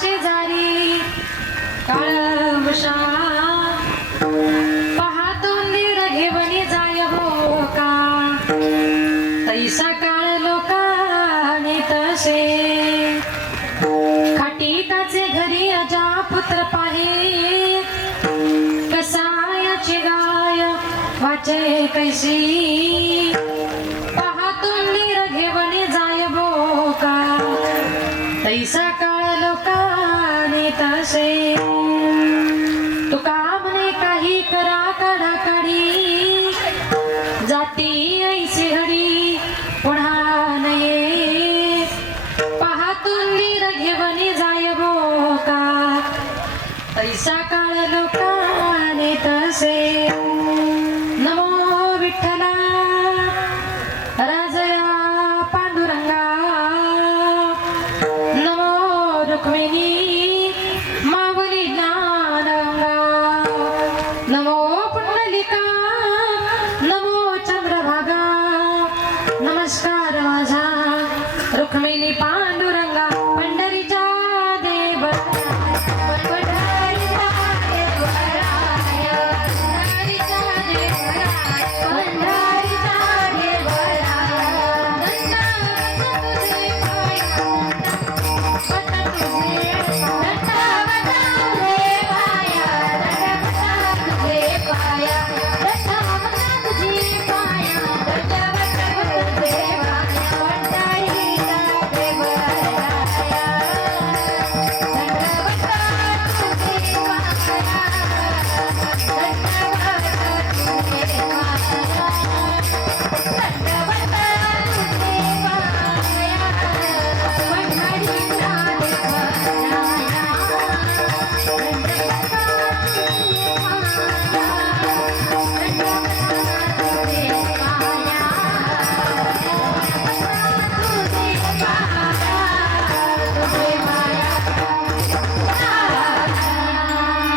शेजारी काळवशा पाहतो निर घेवनी जाय हो का तैसा काळ लोकाने तसे खाटीकाचे घरी अजा पुत्र पाहे कसायाची गाय वाचे कैसी पाहतो निर घेवनी जाय हो का तैसा काळ लोकाने तसे तुका म्हणे काही करा काढाकाढी जाती ऐसी हडी पुन्हा नये पाहतून नीर घेवनी जाय बो का तैसा काळ लोकाने तसे नमो विठ्ठला राजया पांडुरंगा नमो रुक्मिणी मावली ज्ञानगंगा नमो पुंडलिका नमो चंद्रभागा नमस्कार माझा रुक्मिणी पांडुरंगा पंढरीच्या देवराया पंढरीच्या देवराया पंढरीच्या देवराया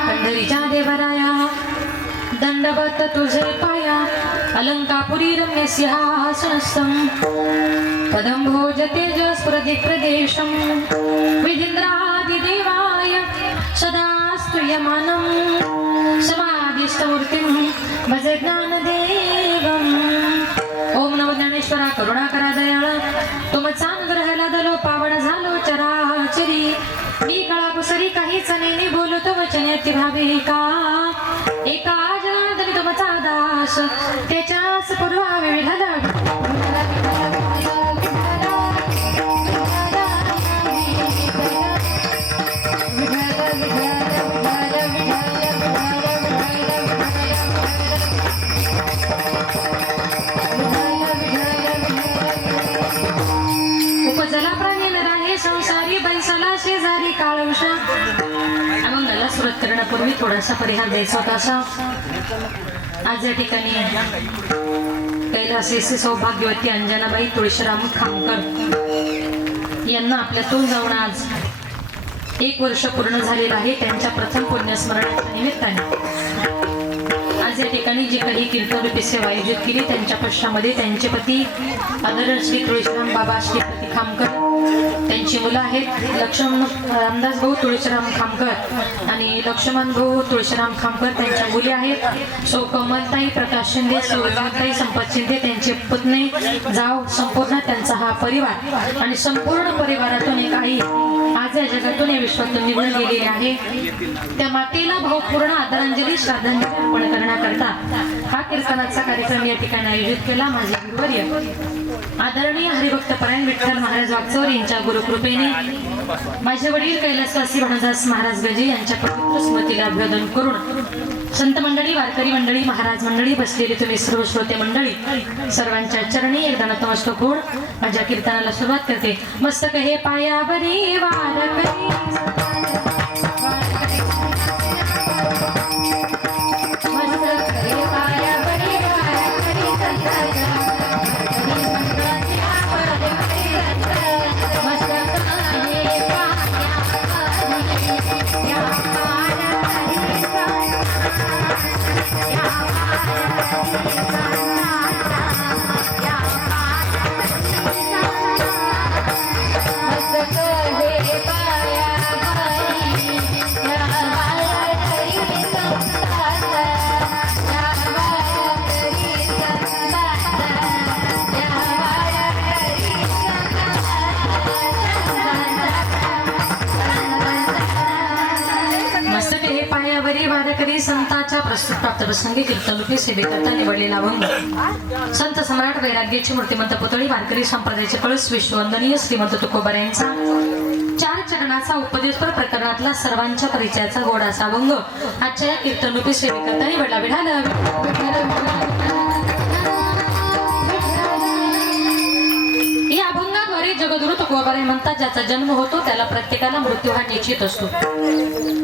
पंढरीच्या देवराया दंडवत तुझे पाया अलंकापुरी रम्य सिंहासनस्थं पदं भोज तेजस प्रदेशं विधिन्द्रादिदेवाय सदा स्तूयमानं समाधिस्थमूर्तिं भज ज्ञानदेवम् ओम नमो ज्ञानेश्वरा करुणाकरा दयाळ तुमचा अनुग्रह लादलो पावन झालो चराचरी मी कळाकुसरी काहीच नेने बोलतो वचने अति भावे का एका जनार्दनी तुमचा दास त्याच्याच पूर्वा विढाला उपजला प्राणी नराहे संसारी बैसला शेजारी काळवशा अभंगाला सुरुवात करण्यापूर्वी थोडासा परिहार द्यायचा होता असा आज या ठिकाणी कैलासी सौभाग्यवती अंजनाबाई तुळशीराम खामकर यांना आपल्यातून जाऊन आज 1 वर्ष पूर्ण झालेलं आहे त्यांच्या प्रथम पुण्यस्मरणाच्या निमित्ताने आज या ठिकाणी जी काही कीर्तनरूपी सेवा आयोजित केली त्यांच्या पश्चामध्ये त्यांचे पती आदरणीय श्री तुळशीराम बाबा श्रीपती खामकर त्यांची मुलं आहेत लक्ष्मण रामदास भाऊ तुळशीराम खामकर आणि लक्ष्मण भाऊ तुळशीराम खामकर त्यांच्या मुली आहेत सौ कमलताई प्रकाश शिंदे सौताई संपत शिंदे त्यांचे पुतणे जाव संपूर्ण त्यांचा हा परिवार आणि संपूर्ण परिवारातून एक आई आज या जगातून या विश्वातून निघून गेलेली आहे त्या मातेला भावपूर्ण आदरांजली श्रद्धांजली अर्पण करण्याकरता हा कीर्तनाचा कार्यक्रम या ठिकाणी आयोजित केला माझे गुरुवर्य आदरणीय हरिभक्त परायण विठ्ठल महाराज वागचौर यांच्या गुरुकृपेने माझे वडील कैलासवासी भणदास महाराज गजी यांच्या पवित्र स्मृतीला अभिवादन करून संत मंडळी वारकरी मंडळी महाराज मंडळी बसलेली तुम्ही सर्व श्रोते मंडळी सर्वांच्या चरणी एकदा नतमस्तक होऊन माझ्या कीर्तनाला सुरुवात करते मस्तक हे पायावरी वारकरी पाया हरी संतांच्या प्रस्तुत प्राप्त प्रसंगी कीर्तनरूपी सेवेकरता निवडलेला अभंग संत सम्राट वैराग्याची मूर्तिमंत पुतळी वारकरी संप्रदायाचे कळस विश्ववंदनीय श्रीमंत तुकोबार यांचा 4 चरणाचा उपदेशपर प्रकरणातला सर्वांच्या परिचयाचा गोडाचा अभंग आजच्या या कीर्तनरूपी सेवेकरता निवडला. या अभंगाद्वारे जगद्गुरु तुकोबाराय म्हणतात, ज्याचा जन्म होतो त्याला प्रत्येकाला मृत्यू हा निश्चित असतो.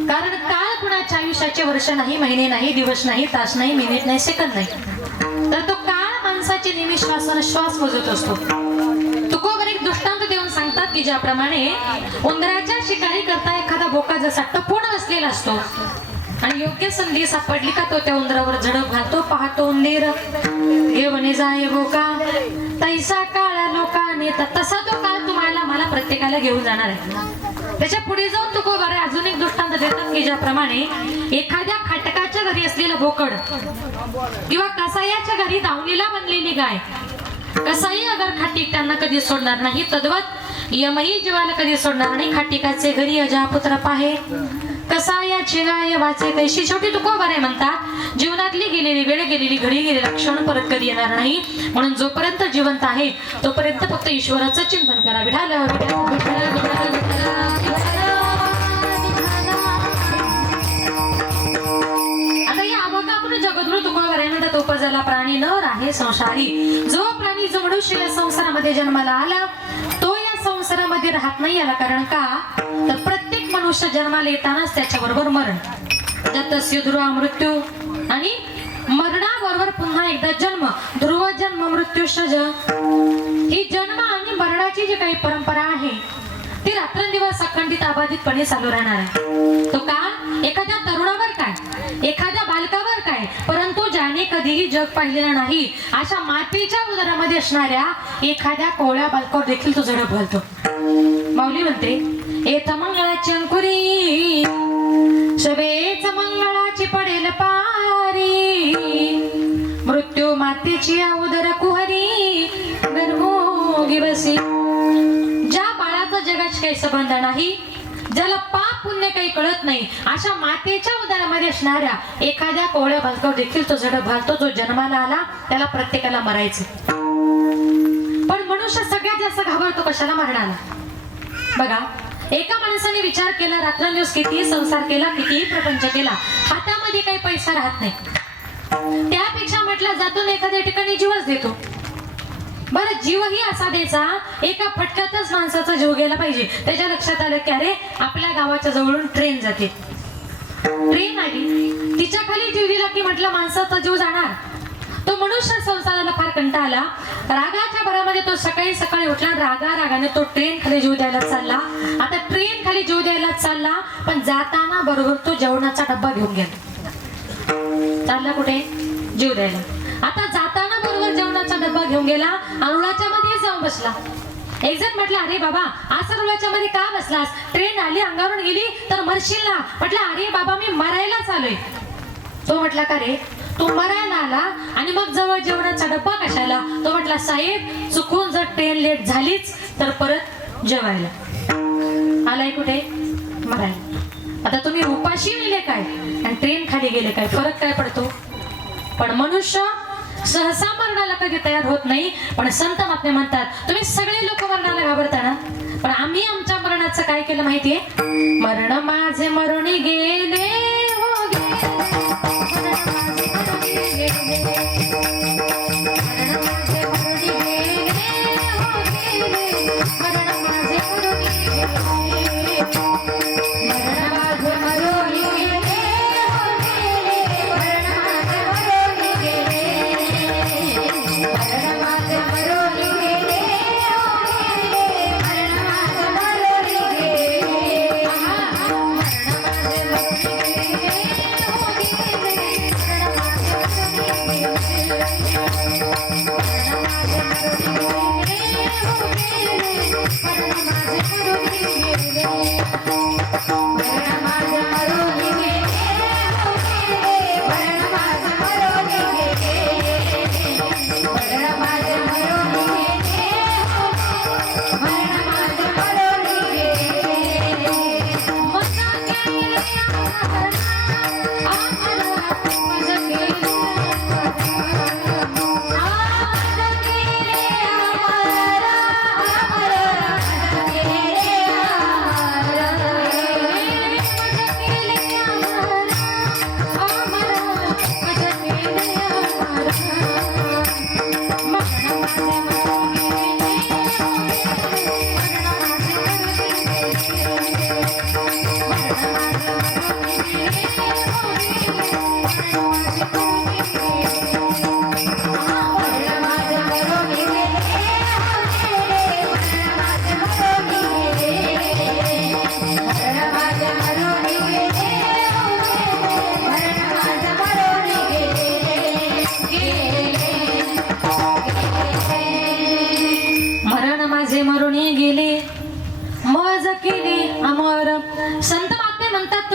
कारण काळ कुणाच्या आयुष्याचे वर्ष नाही, महिने नाही, दिवस नाही, तास नाही, मिनिट नाही, सेकंद नाही, तर तो काळ माणसाचे नेहमी श्वास मोजत असतो. तुकोबार एक दृष्टांत देऊन सांगतात की ज्याप्रमाणे उंदराच्या शिकारी करता एखादा बोका जसा टपून बसलेला असतो आणि योग्य संधी सापडली का तो त्या उंदरावर झडप घालतो. पाहतो उंदीर घेऊन जाय बोका तैसा काळा लोकांनी, तसा तो काळ तुम्हाला मला प्रत्येकाला घेऊन जाणार आहे. त्याच्या पुढे जाऊन तुकोबार अजून एक दृष्टांत देतात की ज्याप्रमाणे एखाद्या खाटकाच्या घरी असलेलं बोकड किंवा कसायाच्या घरी दावणीला बनलेली गाय, कसाई अगर खाटीक त्यांना कधी सोडणार नाही, तद्वत यमही जीवाला कधी सोडणार नाही. खाटिकाचे घरी अजा पुत्र पाहे, कसायाची गाय वाचे तैशी. शेवटी तुकोबार म्हणतात, जीवनातली गेलेली वेळ, गेलेली घडी, गेलेला क्षण परत कधी येणार नाही. म्हणून जोपर्यंत जिवंत आहे तोपर्यंत फक्त ईश्वराचं चिंतन करा. विठाल आता या अभंगातून जगद्गुरु तुकोबार म्हणतात, उपजला प्राणी नर आहे संसारी. जो प्राणी जो मनुष्य या संसारामध्ये जन्माला आला तो या संसारामध्ये राहत नाही. याला कारण का, तर प्रत्येक मनुष्य जन्माला येतानाच त्याच्याबरोबर मरण, तस्य ध्रुव मृत्यू, आणि मरणाबरोबर पुन्हा एकदा जन्म. ध्रुव जन्म मृत्यूशज, ही जन्म आणि मरणाची जी काही परंपरा आहे ती रात्रंदिवस अखंडित अबाधितपणे चालू राहणार आहे. तो काळ एखाद्या तरुणावर काय, एखाद्या बालकावर काय, परंतु ज्याने कधीही जग पाहिलेलं नाही अशा मातेच्या उदरामध्ये असणाऱ्या एखाद्या कोवळ्या बालकावर देखील तो झडप घालतो. माऊली म्हणते, येत मंगळाची अंकुरी सवेच मंगळाची पडेल पारी, मृत्यू मातेची उदर कुहरी गर्भोगी बसी. ज्या बाळाचा जगाशी काही संबंध नाही, ज्याला पाप पुण्य काही कळत नाही, अशा मातेच्या उदरामध्ये असणाऱ्या एखाद्या कोवळ्या बालकावर देखील तो झडप घालतो. जो जन्माला आला त्याला प्रत्येकाला मरायचं, पण मनुष्य सगळ्यात जास्त घाबरतो कशाला, मरणाला. बघा, एका माणसाने विचार केला, रात्रंदिवस कितीही संसार केला, कितीही प्रपंच केला, हातामध्ये काही पैसा राहत नाही, त्यापेक्षा म्हटलं जातो एखाद्या ठिकाणी जीवच देतो. बरं, जीवही असा द्यायचा एका फटक्यातच माणसाचा जीव गेला पाहिजे. त्याच्या लक्षात आलं की अरे आपल्या गावाच्या जवळून ट्रेन जाते, ट्रेन आली, तिच्या खाली जीव दिला की म्हटलं माणसाचा जीव जाणार. तो मनुष्य संसाराला फार कंटाळा आला, रागाच्या भरामध्ये तो सकाळी सकाळी उठला, रागाने तो ट्रेन खाली जीव द्यायला चालला. आता ट्रेन खाली जीव द्यायला चालला, पण जाताना बरोबर तो जेवणाचा डब्बा घेऊन गेला. चालला कुठे, जीव द्यायला. आता जाताना बरोबर जेवणाचा डब्बा घेऊन गेला, रुळाच्या मध्ये जाऊन बसला. एक जण म्हटलं, अरे बाबा असं रुळाच्या मध्ये का बसलास, ट्रेन आली अंगावरून गेली तर मरशील ना. म्हटलं, अरे बाबा मी मरायलाच आलोय. तो म्हटला, का रे तू मरायला आला आणि मग जवळ जेवणाचा डब्बा कशाला. तो म्हटला, साहेब चुकून जर ट्रेन लेट झालीच तर परत जेवायला. आलाय कुठे, मरायला. आता तुम्ही उपाशी गेले काय आणि ट्रेन खाली गेले काय, फरक काय पडतो. पण मनुष्य सहसा मरणाला कधी तयार होत नाही. पण संत महात्मे म्हणतात, तुम्ही सगळे लोक मरणाला घाबरता ना, पण आम्ही आमच्या मरणाचं काय केलं माहितीये, मरण माझे मरून गेले हो I'm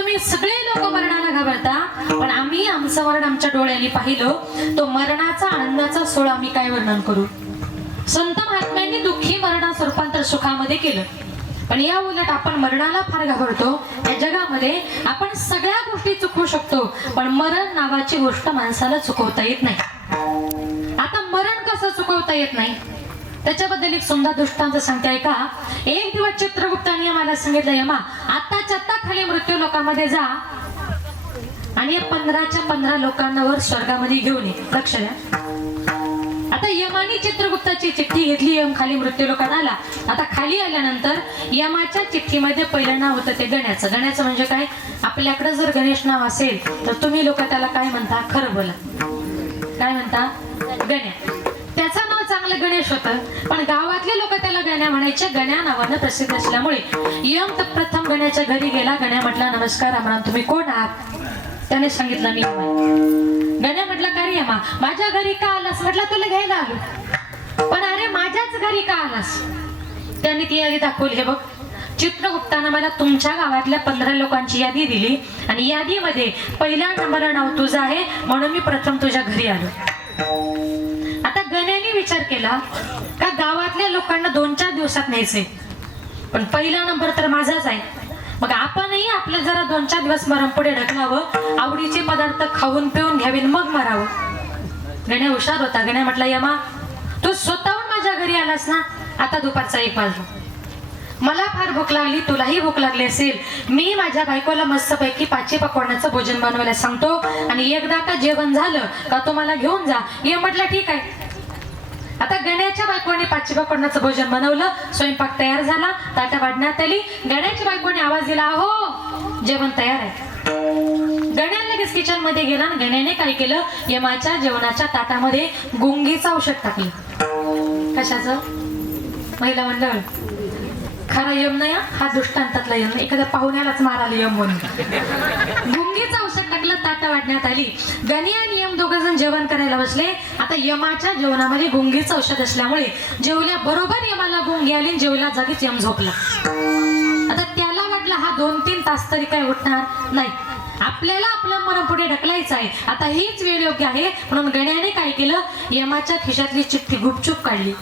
तुम्ही सगळे लोक मरणाला घाबरता, पण आम्ही आमचं मरण आमच्या डोळ्यांनी पाहिलं. तो मरणाचा आनंदाचा सोहळा आम्ही काय वर्णन करू. संत महात्म्यांनी दुःखी मरणाचं रूपांतर सुखामध्ये केलं, पण या उलट आपण मरणाला फार घाबरतो. या जगामध्ये आपण सगळ्या गोष्टी चुकवू शकतो, पण मरण नावाची गोष्ट माणसाला चुकवता येत नाही. आता मरण कसं चुकवता येत नाही त्याच्याबद्दल एक सुंदर दृष्टांत सांगते ऐका. एक दिवस चित्रगुप्ताने मला सांगितलं, यमा आत्ताच्या आत्ता खाली मृत्यू लोकांमध्ये जा आणि 15च्या 15 लोकांना वर स्वर्गामध्ये घेऊन ये. लक्ष द्या. आता यमाने चित्रगुप्ताची चिठ्ठी घेतली, यम खाली मृत्यू लोकात आला. आता खाली आल्यानंतर यमाच्या चिठ्ठीमध्ये पहिलं नाव होतं ते गण्याचं. गण्याचं म्हणजे काय, आपल्याकडे जर गणेश नाव असेल तर तुम्ही लोक त्याला काय म्हणता, खरं बोला, काय म्हणता, गण्या. त्याचं नाव चांगलं गणेश होतं, पण गावातले लोक त्याला गण्या म्हणायचे. गण्या नावानं प्रसिद्ध असल्यामुळे यम तर प्रथम गण्याच्या घरी गेला. गण्या म्हटला, नमस्कार रामराम, तुम्ही कोण आहात. त्याने सांगितलं, मी गण्या म्हटलं, का रे यमा माझ्या घरी का आलास. म्हटलं, तुला घ्यायला आलो. पण अरे माझ्याच घरी का आलास. त्याने ती यादी दाखवली. हे बघ, चित्रगुप्तानं मला तुमच्या गावातल्या 15 लोकांची यादी दिली आणि यादीमध्ये पहिल्या नंबरला नाव तुझं आहे, म्हणून मी प्रथम तुझ्या घरी आलो. आता गण्याने विचार केला का गावातल्या लोकांना 2-4 दिवसात न्यायचे, पण पहिला नंबर तर माझाच आहे. मग आपणही आपलं जरा 2-4 दिवस मरण पुढे ढकलावं, आवडीचे पदार्थ खाऊन पिऊन घ्यावे, मग मरावं. गण्या हुशार होता. गण्या म्हटला, यमा तू स्वतःहून माझ्या घरी आलास ना. आता दुपारचा 1 वाजला, मला फार भूक लागली, तुलाही भूक लागली असेल. मी माझ्या बायकोला मस्तपैकी 5 पकवानाचं भोजन बनवायला सांगतो आणि एकदा का जेवण झालं का तू मला घेऊन जा. ये म्हटलं, ठीक आहे. आता गण्याच्या बायकोने 5 पकवानाचं भोजन बनवलं, स्वयंपाक तयार झाला, ताटा वाढण्यात आली. गण्याच्या बायकोने आवाज दिला, हो जेवण तयार आहे. गण्या लगेच किचन मध्ये गेला आणि गण्याने काय केलं, यमाच्या जेवणाच्या ताटामध्ये गुंगीचं औषध टाकलं. कशाचं, महिला मंडळ, खरा यम नाही हा दृष्टांतातला यम, एखाद्या पाहुण्यालाच मारायला यम म्हणून. गुंगीचं औषध टाकलं, ताटा वाढण्यात आली. गण्या आणि यम दोघं जण जेवण करायला बसले. आता यमाच्या जेवणामध्ये गुंगीचं औषध असल्यामुळे जेवल्या बरोबर यमाला गुंगी आली, जेवल्या जागीच यम झोपला. आता त्याला वाटलं हा 2-3 तास तरी काय उठणार नाही, आपल्याला आपलं मरण पुढे ढकलायचं आहे. आता हीच वेळ योग्य आहे, म्हणून गण्याने काय केलं, यमाच्या खिशातली चिठ्ठी गुपचूप काढली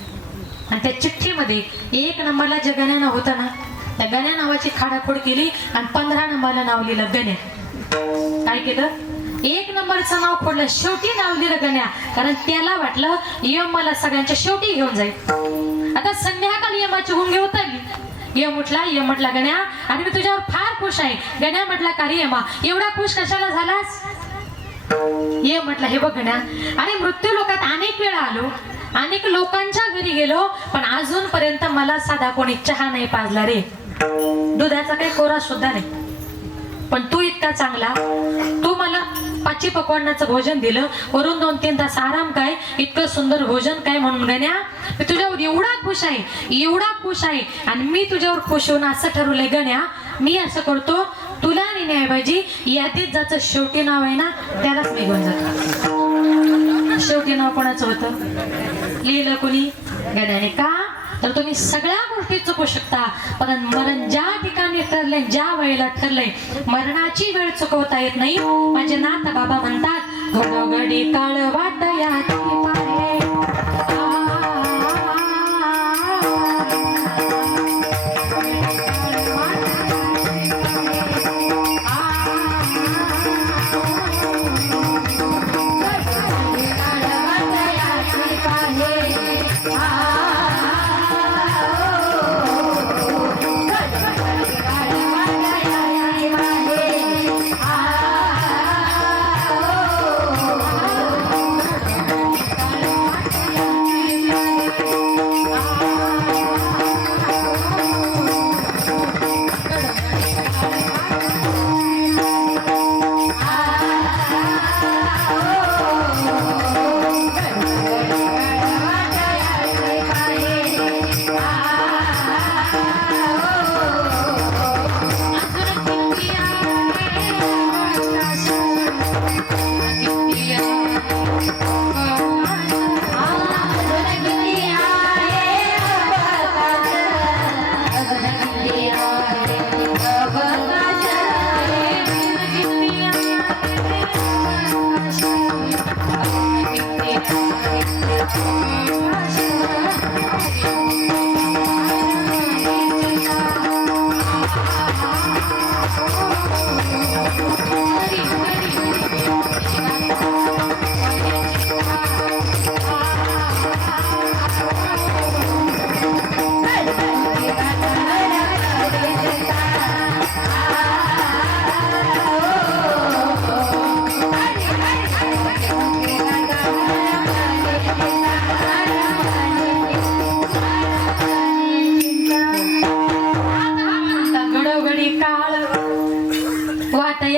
आणि त्या चिठ्ठीमध्ये 1 नंबरला जे गण्या होतं ना, त्या गण्या नावाची खाडाखोड केली आणि 15 नंबरला नाव लिहिलं गण्या. काय केलं, 1 नंबरचं नाव खोडलं, शेवटी नाव लिहिलं गण्या, कारण त्याला वाटलं यम मला सगळ्यांच्या शेवटी घेऊन जाईल. आता संध्याकाळी यमाची गुंगी उतरली. यम उठला. यम म्हटला, गण्या आणि मी तुझ्यावर फार खुश आहे. गण्या म्हटला, का रे यमा एवढा खुश कशाला झालास. यम म्हटला, हे बघ गण्या, अरे मृत्यू लोकात अनेक वेळा आलो, अनेक लोकांच्या घरी गेलो, पण अजूनपर्यंत मला साधा कोणी चहा नाही पाजला रे, दुधाचा काही कोरा सुद्धा नाही. पण तू इतका चांगला, तू मला 5 पकवानाचं भोजन दिलं, वरून 2-3 तास आराम काय, इतकं सुंदर भोजन काय, म्हणून गण्या मी तुझ्यावर एवढा खुश आहे, एवढा खुश आहे. आणि मी तुझ्यावर खुश होऊन असं ठरवलंय गण्या, मी असं करतो, तुला नेण्याऐवजी यादीत ज्याचं शेवटी नाव आहे ना त्यालाच मी घेऊन जातो. शेवटी नाव कोणाचं होतं, लिहिलं कोणी, गण्याने. का तर तुम्ही सगळ्या गोष्टी चुकू शकता, पण मरण ज्या ठिकाणी ठरलंय, ज्या वेळेला ठरलंय, मरणाची वेळ चुकवता येत नाही. माझे नाथ बाबा म्हणतात, घडोघडी काळ वाट या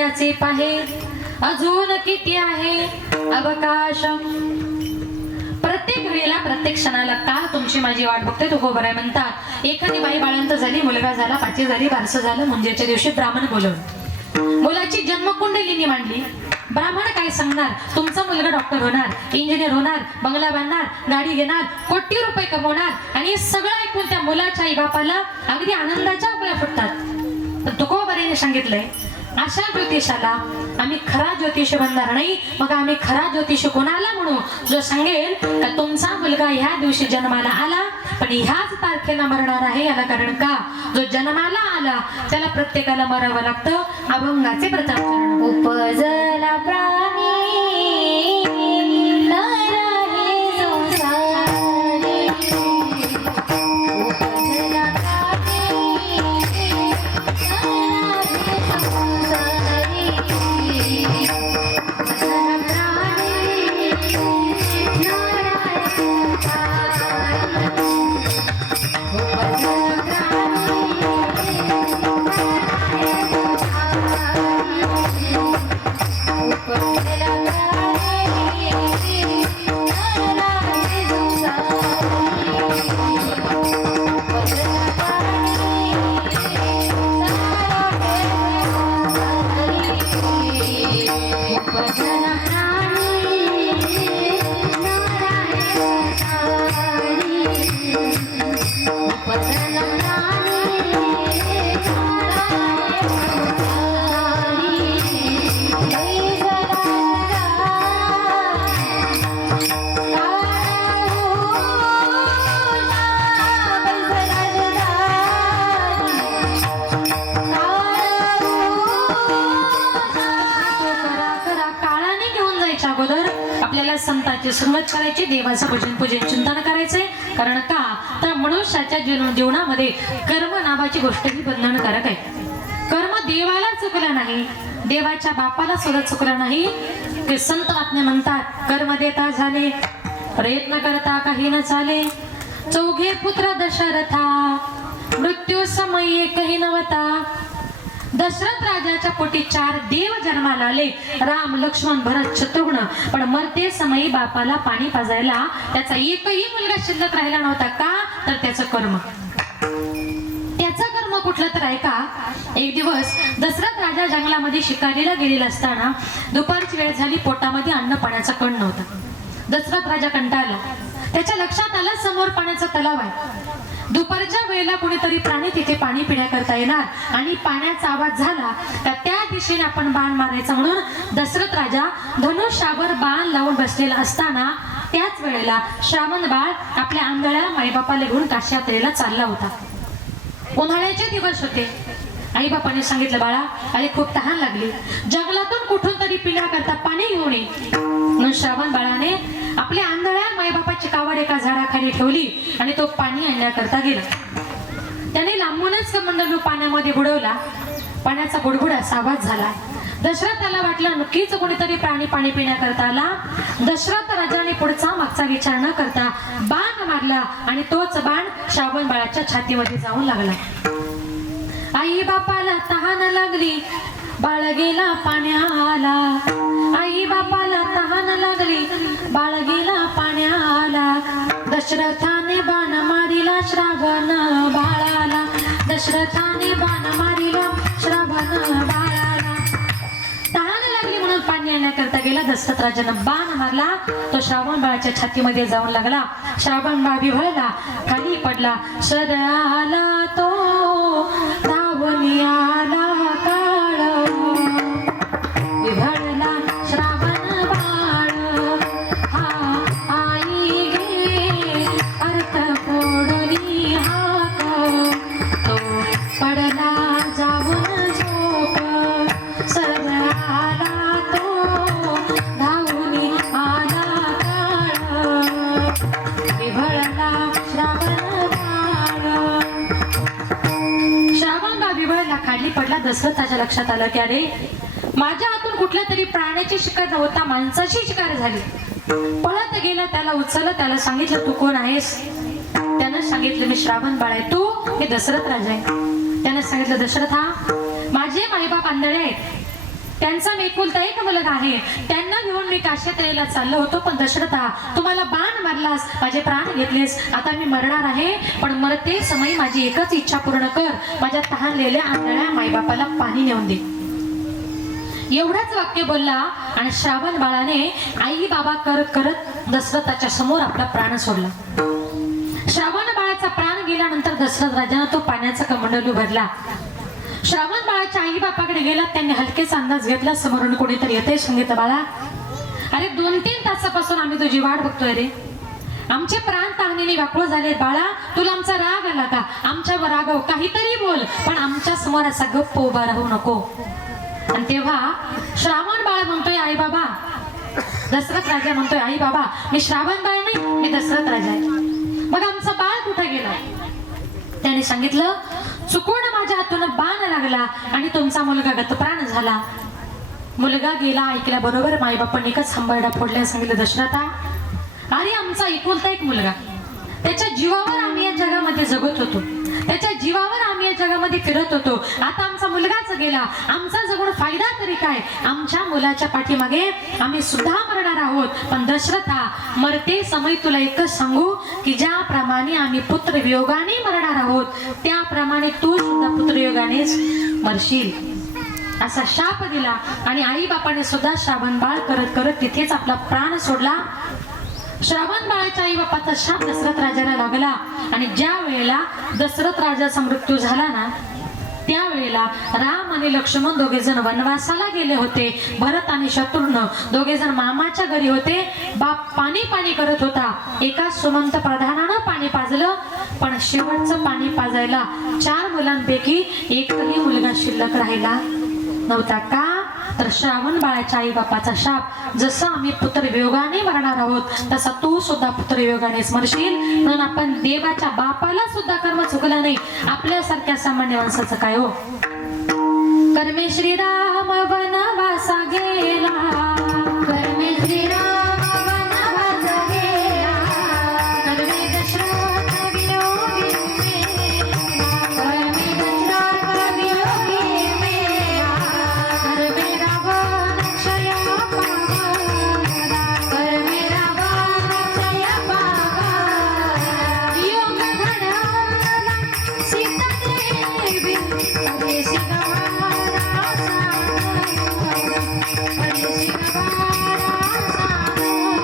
याचे पाहे अजून किती आहे अवकाश. प्रत्येक वेळेला प्रत्येक क्षणाला का तुमची माझी वाट बघते तो गोबर आहे म्हणतात. एखादी बाई बाळंत झाली, मुलगा झाला, पाची झाली, बारसं झालं, मुंजेच्या दिवशी ब्राह्मण बोलवून मुलाची जन्मकुंडलिनी मांडली. ब्राह्मण काय सांगणार, तुमचा मुलगा डॉक्टर होणार, इंजिनियर होणार, बंगला बांधणार, गाडी घेणार, कोटी रुपये कमवणार आणि सगळं ऐकून त्या मुलाच्या आई बापाला अगदी आनंदाच्या आपल्या फुटतात. पण तुकोबारीने सांगितलंय अशा ज्योतिषाला आम्ही खरा ज्योतिष बनणार नाही. मग आम्ही खरा ज्योतिष कोणाला म्हणू, जो सांगेल का तुमचा मुलगा ह्या दिवशी जन्माला आला पण ह्याच तारखेला मरणार आहे. याला कारण का, जो जन्माला आला त्याला प्रत्येकाला मरावं लागतं. अभंगाचे प्रथम चरण. उपजला प्राणी नर हे संसारी, उपजला प्राणी नर हे संसारी, उपजला प्राणी नर हे संसारी, उपजला आपल्याला संतांची सुरुवात करायची, देवाचं भजन पूजन चिंतन करायचंय. कारण का, तर मनुष्याच्या जीवनामध्ये कर्म नावाची गोष्ट ही बंधनकारक आहे. कर्म देवाला चुकलं नाही, देवाच्या बापाला सुद्धा चुकलं नाही. ते संत आत्मे म्हणतात कर्म देता झाले, प्रयत्न करता काही न चाले. चौघे पुत्र दशरथा, मृत्यू समय एकही नव्हता. दशरथ राजाच्या पोटी 4 देव जन्माला आले, राम, लक्ष्मण, भरत, शत्रुघ्न. पण मरते समयी बापाला पाणी पाजायला त्याचा एकही मुलगा शिल्लक राहिला नव्हता. का, तर त्याचं कर्म. त्याचं कर्म कुठलं तर आहे का, एक दिवस दशरथ राजा जंगलामध्ये शिकारीला गेलेला असताना दुपारची वेळ झाली, पोटामध्ये अन्न पाण्याचा कण नव्हता. दशरथ राजा कंटाळला. त्याच्या लक्षात आलं समोर पाण्याचा तलाव आहे. दुपारच्या वेळेला कुणीतरी प्राणी तिथे पाणी पिण्याकरता येणार आणि पाण्याचा आवाज झाला तर त्या दिशेने आपण बाण मारायचा म्हणून दशरथ राजा धनुष्यावर बाण लावून बसलेला असताना त्याच वेळेला श्रावण बाळ आपल्या आंधळ्या माईबापाला घेऊन काशी यात्रेला चालला होता. उन्हाळ्याचे दिवस होते. आई बापाने सांगितलं, बाळा अरे खूप तहान लागली, जंगलातून कुठून तरी पिण्याकरता पाणी घेऊन ये. म्हणून श्रावण बाळाने आपल्या आंधळ्या मायबापाची कावड एका झाडाखाली ठेवली आणि तो पाणी आणण्याकरता गेला. त्याने लांबूनच कमंडलू पाण्यामध्ये बुडवला. पाण्याचा बुडबुडाचा आवाज झाला. दशरथाला वाटलं नक्कीच कोणीतरी प्राणी पाणी पिण्याकरता आला. दशरथ राजाने पुढचा मागचा विचार न करता बाण मारला आणि तोच बाण श्रावण बाळाच्या छातीमध्ये जाऊन लागला. आई बापाला तहान लागली, बाळ गेला पाण्याला. आई बापाला तहान लागली, बाळ गेला पाण्याला. दशरथाने बाण मारिला श्रावण बाळाला, दशरथाने बाण मारिला श्रावण बाळाला. तहान लागली म्हणून पाणी आणण्याकरता गेला. दशरथ राजानं बाण मारला, तो श्रावण बाळाच्या छातीमध्ये जाऊन लागला. श्रावण बाळ विव्हळला, खाली पडला. सर आला तो धावून आला काळ, विव्हळला श्रावण बाळ. हा आई गे अर्थ फोडून हाक, तो पडला जाऊन झोप. सर आला तो धावून आला काळ, विव्हळला श्रावण बाळ. श्रावण बाळ विव्हळला, खाली पडला. दशरथाच्या लक्षात आलं की अरे माझ्या हातून कुठल्या तरी प्राण्याची शिकार होता माणसाची शिकार झाली. पळत गेला, त्याला उचललं, त्याला सांगितलं तू कोण आहेस. त्यानं सांगितलं मी श्रावण बाळ आहे. तू, हे दशरथ राजा आहे. त्यानं सांगितलं दशरथा माझे माईबाप आंधळे आहेत, त्यांचा एकुलता एक मुलगा आहे, त्यांना घेऊन मी काशीत यायला चाललो होतो, पण दशरथा तुम्हाला बाण मारलास, माझे प्राण घेतलेस, आता मी मरणार आहे, पण मरते समय माझी एकच इच्छा पूर्ण कर, माझ्या तहानलेल्या आंधळ्या मायबापाला पाणी नेऊन दे. एवढंच वाक्य बोलला आणि श्रावण बाळाने आई बाबा करत दशरथाच्या समोर आपला प्राण सोडला. श्रावण बाळाचा प्राण गेल्यानंतर दशरथ राजाने तो पाण्याचा कमंडलू भरला. श्रावण बाळाच्या आई बापाकडे गेला, त्यांनी हलकेच अंदाज घेतला, समोरून कोणीतरी येते. सांगितलं बाळा, अरे 2-3 तासापासून आम्ही तुझी वाट बघतोय रे, आमचे प्राण तांगणीने व्याकुळ झाले. बाळा तुला आमचा राग आला का? आमच्यावर रागव, काहीतरी बोल, पण आमच्या समोर असा गप्प उभा राहू नको. आणि तेव्हा श्रावण बाळ म्हणतोय आई बाबा, दशरथ राजा म्हणतोय आई बाबा मी श्रावण बाळ नाही, मी दशरथ राजा आहे. मग आमचा बाळ कुठे गेला? त्याने सांगितलं चुकून माझ्या हातून बाण लागला आणि तुमचा मुलगा गतप्राण झाला. मुलगा गेला ऐकल्याबरोबर माईबापांनी एकच हंबरडा फोडल्या. सांगितलं दशरथा, अरे आमचा एकुलता एक मुलगा, त्याच्या जीवावर आम्ही या जगामध्ये जगत होतो, त्याच्या जीवावर आम्ही या जगामध्ये फिरत होतो, आता आमचा मुलगाच गेला, आमचा जगून फायदा तरी काय? आमच्या मुलाच्या पाठीमागे आम्ही सुद्धा मरणार आहोत. पण दशरथा, मरते समय तुला एकच सांगू की ज्याप्रमाणे आम्ही पुत्र वियोगाने मरणार आहोत, त्याप्रमाणे तू सुद्धा पुत्रवियोगानेच मरशील, असा शाप दिला. आणि आई बापाने सुद्धा श्रावण बाळ करत तिथेच आपला प्राण सोडला. श्रावण बाळाच्या आई बापाचा शाप दशरथ राजाला लागला. आणि ज्या वेळेला दशरथ राजाचा मृत्यू झाला ना, त्यावेळेला राम आणि लक्ष्मण दोघे जण वनवासाला गेले होते. भरत आणि शत्रुघ्न दोघे जण मामाच्या घरी होते. बाप पाणी करत होता. एका सुमंत प्रधानानं पाणी पाजलं, पण शेवटचं पाणी पाजायला 4 मुलांपैकी एकही मुलगा शिल्लक राहिला नव्हता. का? तर श्रावण बाळाच्या आई बापाचा शाप, जसं आम्ही पुत्रवियोगाने मरणार आहोत तसा तू सुद्धा पुत्रवियोगानेच मरशील. म्हणून आपण देवाच्या बापाला सुद्धा कर्म चुकलं नाही, आपल्यासारख्या सामान्य माणसाचं काय हो. कर्मे श्रीराम वनवासा गेला, कर्मे श्रीराम वनवास गेला, कर्मे दशरथ वियोगी मेला, कर्मे दशरथ वियोगी मेला, कर्मे रावण क्षय पावला, कर्मे रावण क्षय पावला, योग घडवला सीता देवी, परदेशी गवारा सावला, परदेशी गवारा सावला.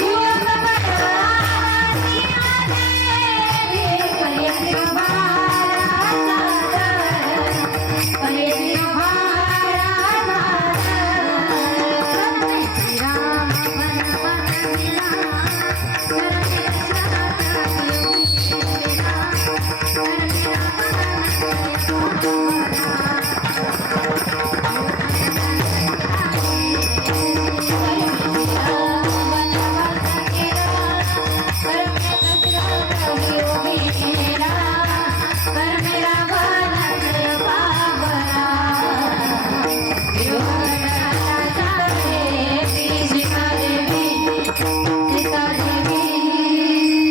योग घडवला सीता देवी, परदेशी गवारा सावला, परदेशी गवारा सावला. श्रीराम वनवास गेला, कर्मे दशरथ वियोगी मेला,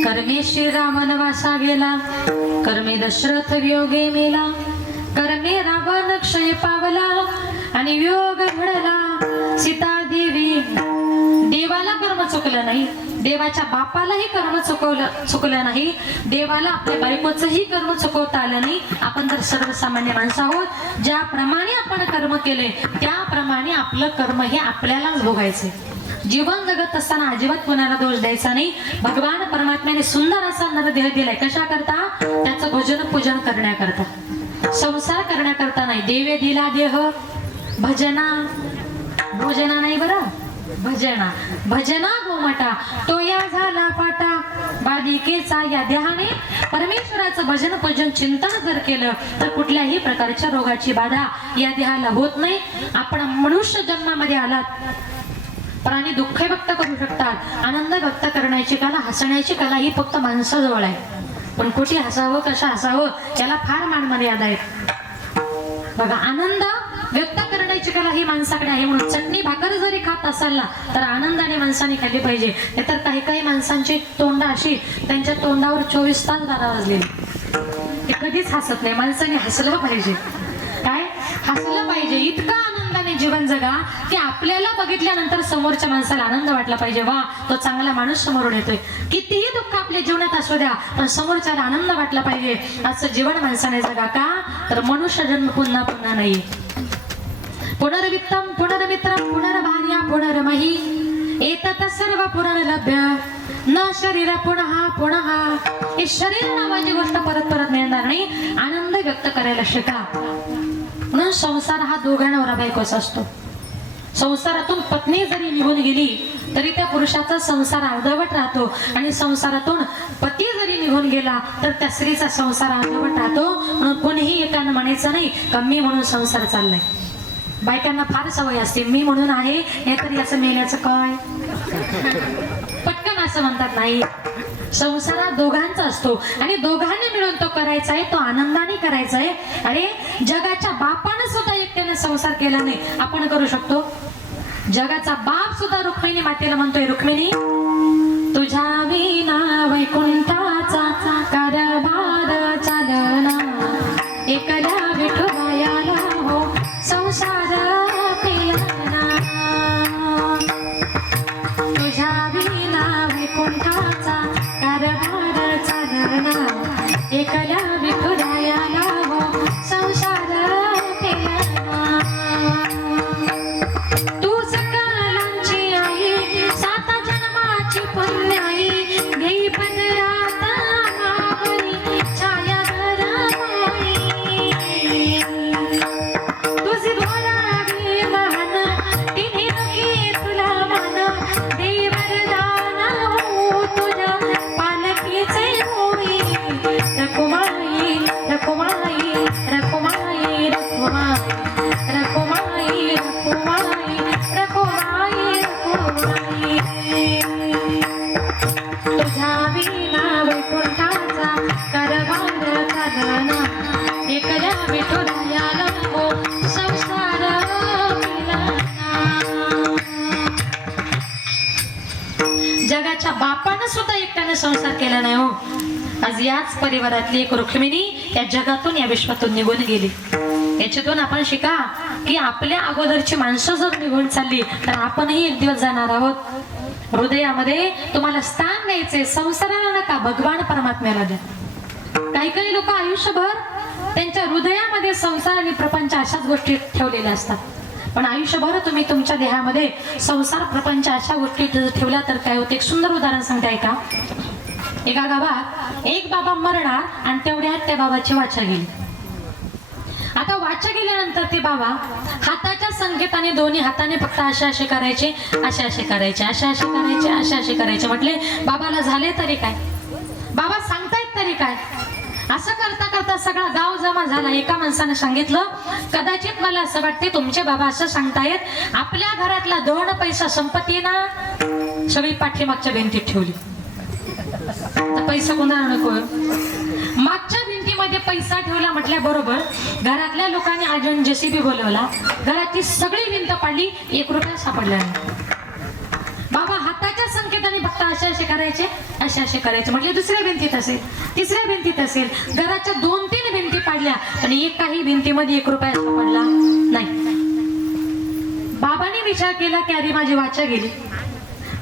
कर्मे श्रीराम वनवासा गेला, कर्मे दशरथ वियोगे मेला, कर्मे रावण क्षय पावला, आणि वियोग घडला सीता देवी. देवाला कर्म चुकलं नाही, देवाच्या बापालाही कर्म चुकलं नाही, देवाला आपल्या बायकोचंही कर्म चुकवता आलं नाही. आपण तर सर्वसामान्य माणसं आहोत, ज्याप्रमाणे आपण कर्म केले त्याप्रमाणे आपलं कर्म हे आपल्यालाच भोगायचे. जीवन जगत असताना अजिबात कोणाला दोष द्यायचा नाही. भगवान परमात्म्याने सुंदर असा नरदेह दिलाय, कशा करता? त्याचं भजन पूजन करण्याकरता, संसार करण्याकरता नाही. देवे दिला देह भजना, भोजना नाही बरं, भजना. भजना गोमटा तो या झाला फाटा, बालिकेचा या देहाने परमेश्वराचं भजन पूजन चिंतन जर केलं तर कुठल्याही प्रकारच्या रोगाची बाधा या देहाला होत नाही. आपण मनुष्य जन्मामध्ये आलात, प्राणी दुःख व्यक्त करू शकतात, आनंद व्यक्त करण्याची कला, हसण्याची कला ही फक्त माणसाजवळ आहे. पण कुठे हसावं, कसं हसावं याला फार मर्यादा आहेत. बघा, आनंद व्यक्त करण्याची कला ही माणसाकडे आहे. म्हणून चटणी भाकर जरी खात असाल ना तर आनंदाने माणसाने खाल्ली पाहिजे. नाहीतर काही माणसांची तोंड अशी, त्यांच्या तोंडावर 24 तास 12 वाजले, ते कधीच हसत नाही. माणसाने हसलं पाहिजे, काय हसलं पाहिजे. इतका आनंदाने जीवन जगा की आपल्याला बघितल्यानंतर समोरच्या माणसाला आनंद वाटला पाहिजे. वा, तो चांगला माणूस समोरून येतोय. कितीही दुःख आपल्या जीवनात असू द्या, पण समोरच्याला आनंद वाटला पाहिजे असं जीवन माणसाने जगा. का तर मनुष्य जन्म पुन्हा पुन्हा नाही. पुनर्वित्तम पुनर्मित्रम पुनर्भार्या पुनर्मही एतत सर्व पुनर्लभ्य न शरीर पुनः पुनः. हे शरीर नावाची गोष्ट परत परत मिळणार नाही. आनंद व्यक्त करायला शिका. म्हणून संसार हा दोघा नवरा बायकोचा असतो. संसारातून पत्नी जरी निघून गेली तरी त्या पुरुषाचा संसार अर्धवट राहतो, आणि संसारातून पती जरी निघून गेला तर त्या स्त्रीचा संसार अर्धवट राहतो. म्हणून कोणीही एकानं म्हणायचं नाही का मी म्हणून संसार चाललाय. बायकांना फार सवय असते, मी म्हणून आहे हे तरी असं मेल्याचं काय, पटकन असं म्हणतात. नाही, संसार हा दोघांचा असतो आणि दोघांनी मिळून तो करायचा आहे, तो आनंदाने करायचा आहे. अरे जगाच्या बापानं सुद्धा एकट्याने संसार केला नाही, आपण करू शकतो. जगाचा बाप सुद्धा रुक्मिणी मातेला म्हणतोय, रुक्मिणी तुझ्या विना वैकुंठाचा कारभार चालना, एकल्या विठुरायाला हो संसार पेलना. तुझ्या विना वैकुंठाचा कारभार चालना, एकल्या विठुरायाला हो संसार पेलना. तू सकलांची आई, 7 जन्माची पुण्याई, घेई पदरात मावळी छाया घराबाई. तुझी भोरावी लहान, तिने नुकी तुला मान, देई वरदान हो तुझ्या पालकीचे होई. रखुमाई रखुमाई रखुमाई रखुमाई रखुमाई रखुमाई रखुमाई रखुमाई. तुझ्या विना वैकुंठाचा कारभार चालना, एकल्या विठुरायाला हो संसार पेलना. जगाच्या बापानं सुद्धा एकट्याने संसार केला नाही हो. आज याच परिवारातली एक रुक्मिणी या जगातून या विश्वातून निघून गेली. याच्यातून आपण शिका की आपल्या अगोदरची माणसं जर निघून चालली तर आपणही एक दिवस जाणार आहोत. हृदयामध्ये तुम्हाला स्थान द्यायचे, संसाराला नका, भगवान परमात्म्याला द्या. काही काही लोक आयुष्यभर त्यांच्या हृदयामध्ये संसार आणि प्रपंच अशाच गोष्टी ठेवलेल्या असतात. पण आयुष्यभर तुम्ही तुमच्या देहामध्ये संसार प्रपंच अशा गोष्टी ठेवल्या तर काय होते. एक सुंदर उदाहरण सांगते ऐका. एका गावात एक बाबा मरणार आणि तेवढ्यात त्या बाबाची वाचा गेली. आता वाचा गेल्यानंतर ते बाबा हाताच्या संकेताने दोन्ही हाताने फक्त असे असे करायचे, असे असे करायचे, असे असे करायचे, असे असे करायचे. म्हटले बाबाला झाले तरी काय, बाबा सांगतायत तरी काय. असं करता करता सगळा गाव जमा झाला. एका माणसाने सांगितलं, कदाचित मला असं वाटते तुमचे बाबा असं सांगतायत आपल्या घरातला 2 पैसा संपत्ती ना सगळी पाठीमागच्या भिंतीत ठेवली. पैसा कोणाला नको, मागच्या भिंतीमध्ये पैसा ठेवला म्हटल्या बरोबर घरातल्या लोकांनी अजून जेसीबी बोलवला, घराची सगळी भिंत पाडली, 1 रुपया सापडला नाही. बाबा हाताच्या संकेताने फक्त असे असे करायचे, असे असे करायचे. म्हटले दुसऱ्या भिंतीत असेल, तिसऱ्या भिंतीत असेल, घराच्या 2-3 भिंती पाडल्या आणि एकाही भिंतीमध्ये 1 रुपया सापडला नाही. बाबांनी विचार केला की अरे माझी वाचा गेली,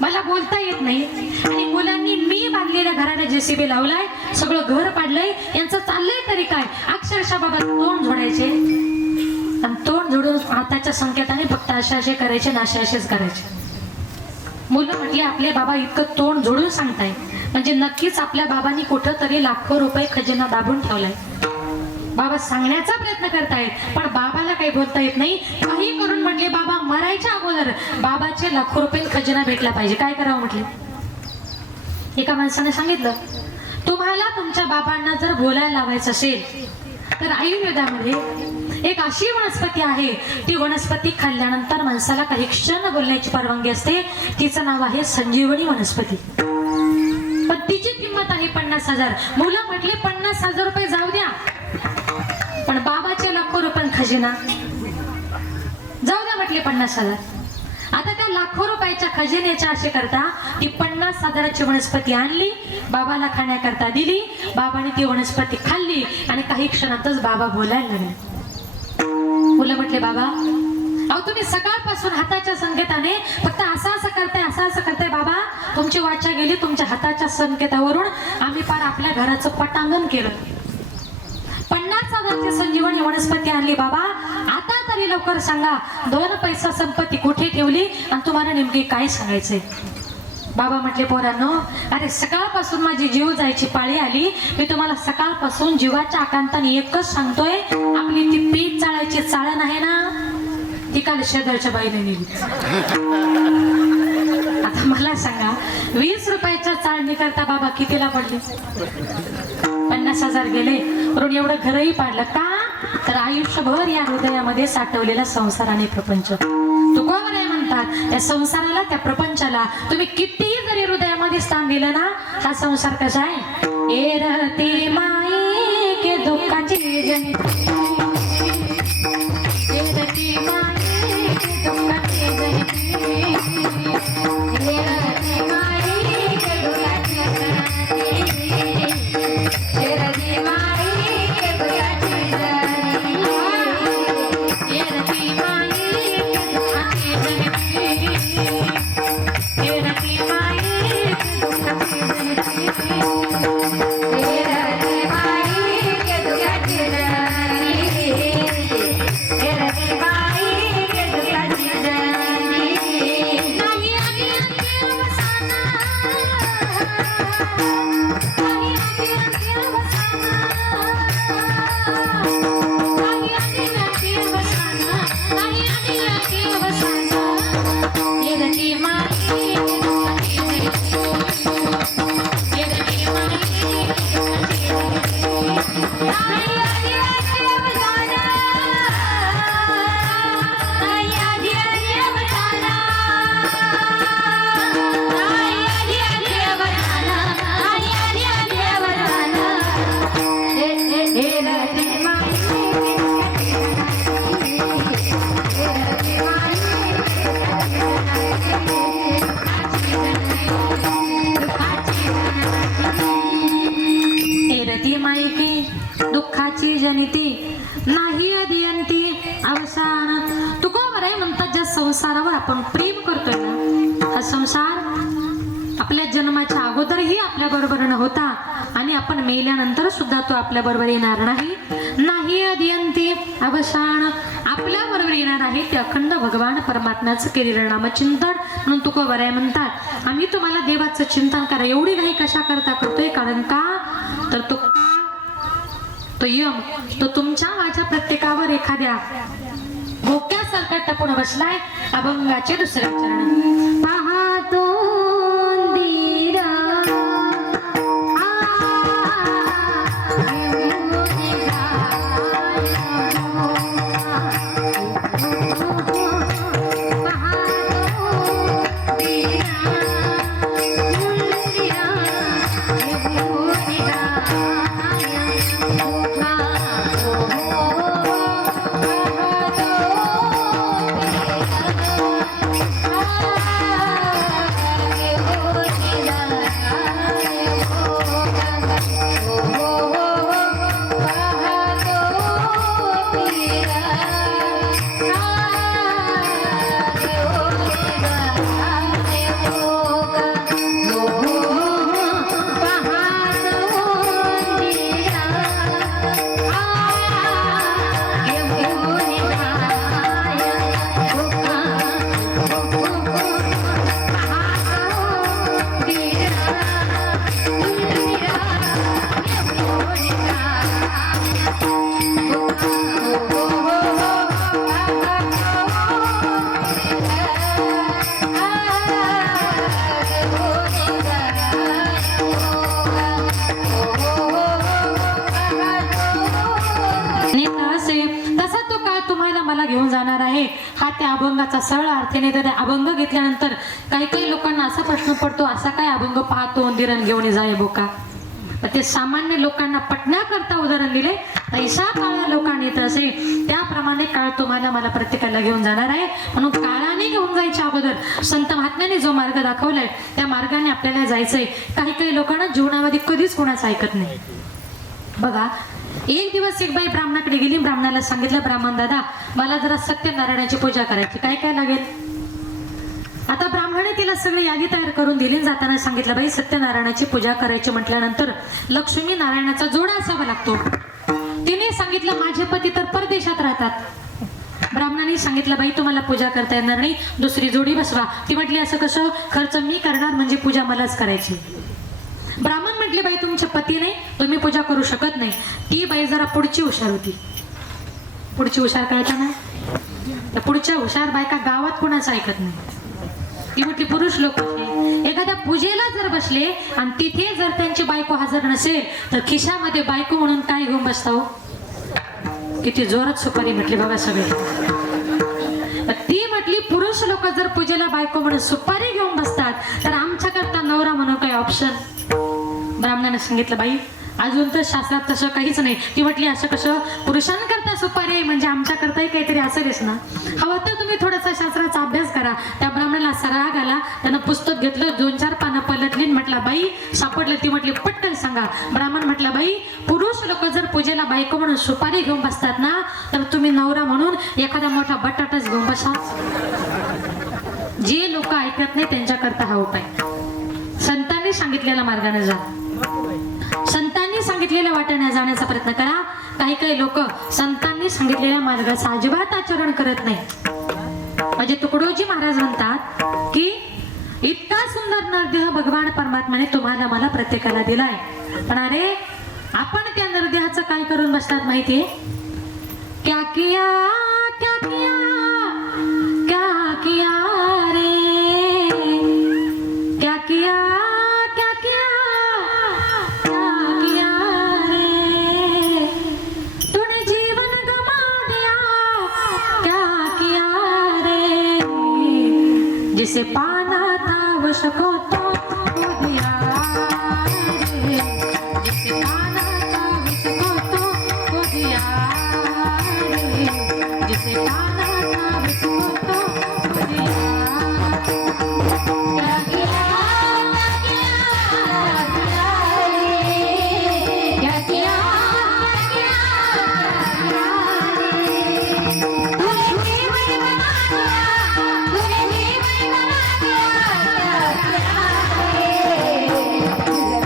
मला बोलता येत नाही, आणि मुलांनी मी बांधलेल्या घराला जेसीबी लावलाय, सगळं घर पाडलंय, यांचं चाललंय तरी काय. अक्षरशः बाबा तोंड जोडायचे आणि तोंड जोडून हाताच्या संकेताने फक्त असे असे करायचे ना असे असेच करायचे. मुलं म्हटले आपले बाबा इतकं तोंड जोडून सांगताय म्हणजे नक्कीच आपल्या बाबांनी कुठं तरी लाखो रुपये खजिना दाबून ठेवलाय. बाबा सांगण्याचा प्रयत्न करतायत पण बाबाला काही बोलता येत नाही. काही करून म्हटले बाबा मरायच्या अगोदर बाबाचे लाखो रुपये खजिना भेटला पाहिजे, काय करावं म्हटले. एका माणसाने सांगितलं, तुम्हाला तुमच्या बाबांना जर बोलायला लावायचं असेल तर आयुर्वेदामध्ये एक अशी वनस्पती आहे, ती वनस्पती खाल्ल्यानंतर माणसाला काही क्षण बोलण्याची परवानगी असते. तिचं नाव आहे संजीवनी वनस्पती. पण तिची किंमत आहे 50,000. मुलं म्हटले 50,000 रुपये जाऊ द्या, पण बाबाचे लाखो रुपये खजिना जाऊ द्या म्हटले 50,000. आता त्या लाखो रुपयाच्या खजिन्याच्या असे करता ती 50,000ची वनस्पती आणली, बाबाला खाण्याकरता दिली. बाबाने ती वनस्पती खाल्ली आणि काही क्षणातच बाबा बोलायला लागले. मुलं म्हटले बाबा अहो तुम्ही सकाळपासून हाताच्या संकेताने फक्त असं करताय बाबा, तुमची वाचा गेली. तुमच्या हाताच्या संकेतावरून आम्ही पार आपल्या घराचं पटांगण केलं. 50,000ची संजीवनी वनस्पती आणली बाबा. आता तरी लवकर सांगा 2 पैसा संपत्ती कुठे ठेवली आणि तुम्हाला नेमकी काय सांगायचंय. बाबा म्हटले पोरांनो, अरे सकाळपासून माझी जीव जायची पाळी आली. मी तुम्हाला सकाळपासून जीवाच्या आकांताने एकच सांगतोय, आपली ती पीठ चाळायची चाळण आहे ना, ती काल शेजारच्या बाईने नेली. आता मला सांगा 20 रुपयाच्या चाळणी करता बाबा कितीला पडले? 50,000 गेले. म्हणून एवढं घरही पाडलं का? तर आयुष्यभर या हृदयामध्ये साठवलेला संसार आणि प्रपंच. तुकोबराय म्हणतात, त्या संसाराला, त्या प्रपंचाला तुम्ही कितीही जरी हृदयामध्ये स्थान दिलं ना, हा संसार कसा आहे? एरती माई के दुःखाची जनिती, एरती माई के दुःखाची जनिती, एरती माई के दुःखाची जनिती, एरती माई के दुःखाची जनिती, एरती माई के दुःखाची जनिती, एरती माई के दुःखाची जनिती, एरती माई के दुःखाची जनिती, एरती माई के दुःखाची जनिती. नाही आली अवसाना, नाही आली अवसाना, नाही आली अवसाना, नाही आली अवसाना, एरती माई के दुःखाची जनिती, एरती माई के दुःखाची जनिती. नाही आली अवसाना, नाही आली अवसाना, नाही आली अवसाना, नाही आली अवसाना, एरती माई एरती माई की दुःखाची जनिती, नाही अदियंती अवसान. तुकोबराय म्हणतात, ज्या संसारावर आपण प्रेम करतोय ना, हा संसार आपल्या जन्माच्या अगोदरही आपल्या बरोबर नव्हता आणि आपण मेल्यानंतर सुद्धा तो आपल्या बरोबर येणार नाही. नाही अदियंती अवसान, आपल्या बरोबर येणार आहे ते अखंड भगवान परमात्म्याचं केलेलं नामचिंतन. म्हणून तुकोबराय म्हणतात, आम्ही तुम्हाला देवाचं चिंतन करा एवढी घाई कशा करता करतोय? कारण का? तर तो यम, तो तुमच्या माझ्या प्रत्येकावर एखाद्या भोक्यासारखा टपून बसलाय. अभंगाचे दुसरे चरण. पाहतो दिरा घेऊन जाणार आहे. हा त्या अभंगाचा सरळ अर्थाने तर अभंग घेतल्यानंतर काही काही लोकांना असा प्रश्न पडतो, असा काय अभंग पाहतो दिरण घेऊन जाय बोका. ते सामान्य लोकांना पटण्याकरता उदाहरण दिले. पैसा काळा लोकांनी तर असे त्याप्रमाणे काळ तुम्हाला मला प्रत्येकाला घेऊन जाणार आहे. म्हणून काळाने घेऊन जायच्या अगोदर संत महात्म्याने जो मार्ग दाखवलाय त्या मार्गाने आपल्याला जायचंय. काही काही लोकांना जीवनामध्ये कधीच कोणाचं ऐकत नाही. बघा एक दिवस एक बाई ब्राह्मणाकडे गेली, ब्राह्मणाला सांगितलं, ब्राह्मण दादा मला जरा सत्यनारायणाची पूजा करायची, काय काय लागेल? आता ब्राह्मणाने तिला सगळी यादी तयार करून दिली. जाताना सांगितलं, बाई सत्यनारायणाची पूजा करायची म्हटल्यानंतर लक्ष्मी नारायणाचा जोडा असावा लागतो. तिने सांगितलं, माझे पती तर परदेशात राहतात. ब्राह्मणाने सांगितलं, बाई तुम्हाला पूजा करता येणार नाही, दुसरी जोडी बसवा. ती म्हटली, असं कसं? खर्च मी करणार, म्हणजे पूजा मलाच करायची. ब्राह्मण म्हटले, बाई तुमचे पती नाही, तुम्ही पूजा करू शकत नाही. ती बाई जरा पुढची हुशार होती. पुढची हुशार कळता ना, त्या पुढच्या हुशार बायका गावात कोणाचं ऐकत नाही. ती म्हटली, पुरुष लोक एखाद्या पूजेला जर बसले आणि तिथे जर त्यांची बायको हजर नसेल तर खिशामध्ये बायको म्हणून काय घेऊन बसता हो? किती जोरात सुपारी म्हटली बघा सगळे. ती म्हटली, पुरुष लोक जर पूजेला बायको म्हणून सुपारी घेऊन बसतात तर आमच्याकरता नवरा म्हणून काय ऑप्शन? ब्राह्मणाने सांगितलं, बाई अजून तर शास्त्रात तसं काहीच नाही. ती म्हटली, असं कसं? पुरुषांकरता सुपारी आहे म्हणजे आमच्याकरताही काहीतरी असेलच ना. हवं तर तुम्ही थोडासा शास्त्राचा अभ्यास करा. त्या ब्राह्मणाला राग आला, त्यानं पुस्तक घेतलं, 2-4 पानं पलटली, म्हटलं, बाई सापडलं. ती म्हटली, पटकन सांगा. ब्राह्मण म्हटलं, बाई पुरुष लोक जर पूजेला बायको म्हणून सुपारी घेऊन बसतात ना, तर तुम्ही नवरा म्हणून एखादा मोठा बटाटाच घेऊन बसा. जे लोक ऐकत नाही त्यांच्याकरता हा उपाय. संतांनी सांगितलेल्या मार्गाने जा, संतांनी सांगितलेल्या वाटेने जाण्याचा प्रयत्न करा. काही काही लोक संतांनी सांगितलेल्या मार्गाचं अजिबात आचरण करत नाही. म्हणजे तुकडोजी महाराज म्हणतात की इतका सुंदर नरदेह भगवान परमात्माने तुम्हाला मला प्रत्येकाला दिलाय, पण अरे आपण त्या नरदेहाचं काय करून बसतात माहितीये? क्या किया क्या किया क्या किया रे, क्या किया क्या किया क्या किया रे, तूने जीवन गमा दिया क्या किया रे, जिसे पाना था उसको तो खो दिया रे, जिसे पाना था उसको तो खो दिया रे, जिसे पाना था उसको तो खो दिया. क्या किया क्या किया क्या किया रे, तूने जीवन गमा दिया, तूने जीवन गमा दिया क्या किया रे,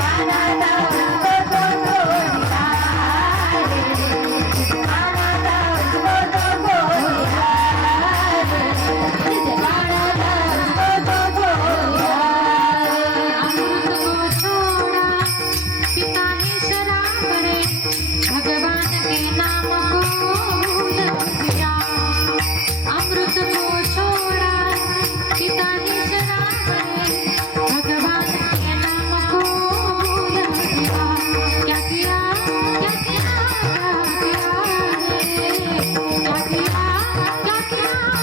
पाना था उसको तो खो दिया रे, पाना था उसको तो खो दिया रे, पाना था उसको तो खो दिया. अमृत को छोड़ा पिता ने शराब रे, भगवान के नाम को भूल दिया. अमृत को छोड़ा पिता ने शराब रे, भगवान के नाम को भूल दिया. क्या किया क्या किया क्या किया रे, क्या किया क्या किया क्या किया रे,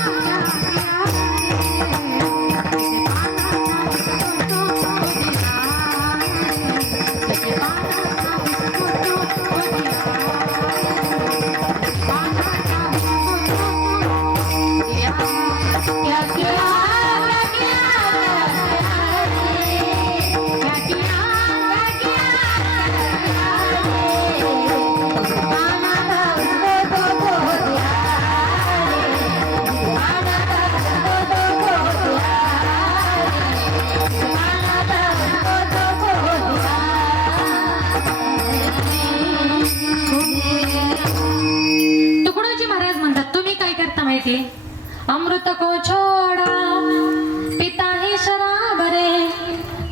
जिसे पाना था उसको तो खो दिया रे, जिसे पाना था उसको तो खो दिया, पाना था उसको तो खो दिया. क्या किया क्या किया क्या किया क्या किया, पाना था उसको तो खो दिया रे, पाना था उसको तो खो दिया रे, पाना था उसको तो खो दिया. तुकडोजी महाराज म्हणतात, तुम्ही काय करता माहिती? अमृत को छोड़ा पिता ही शराब रे,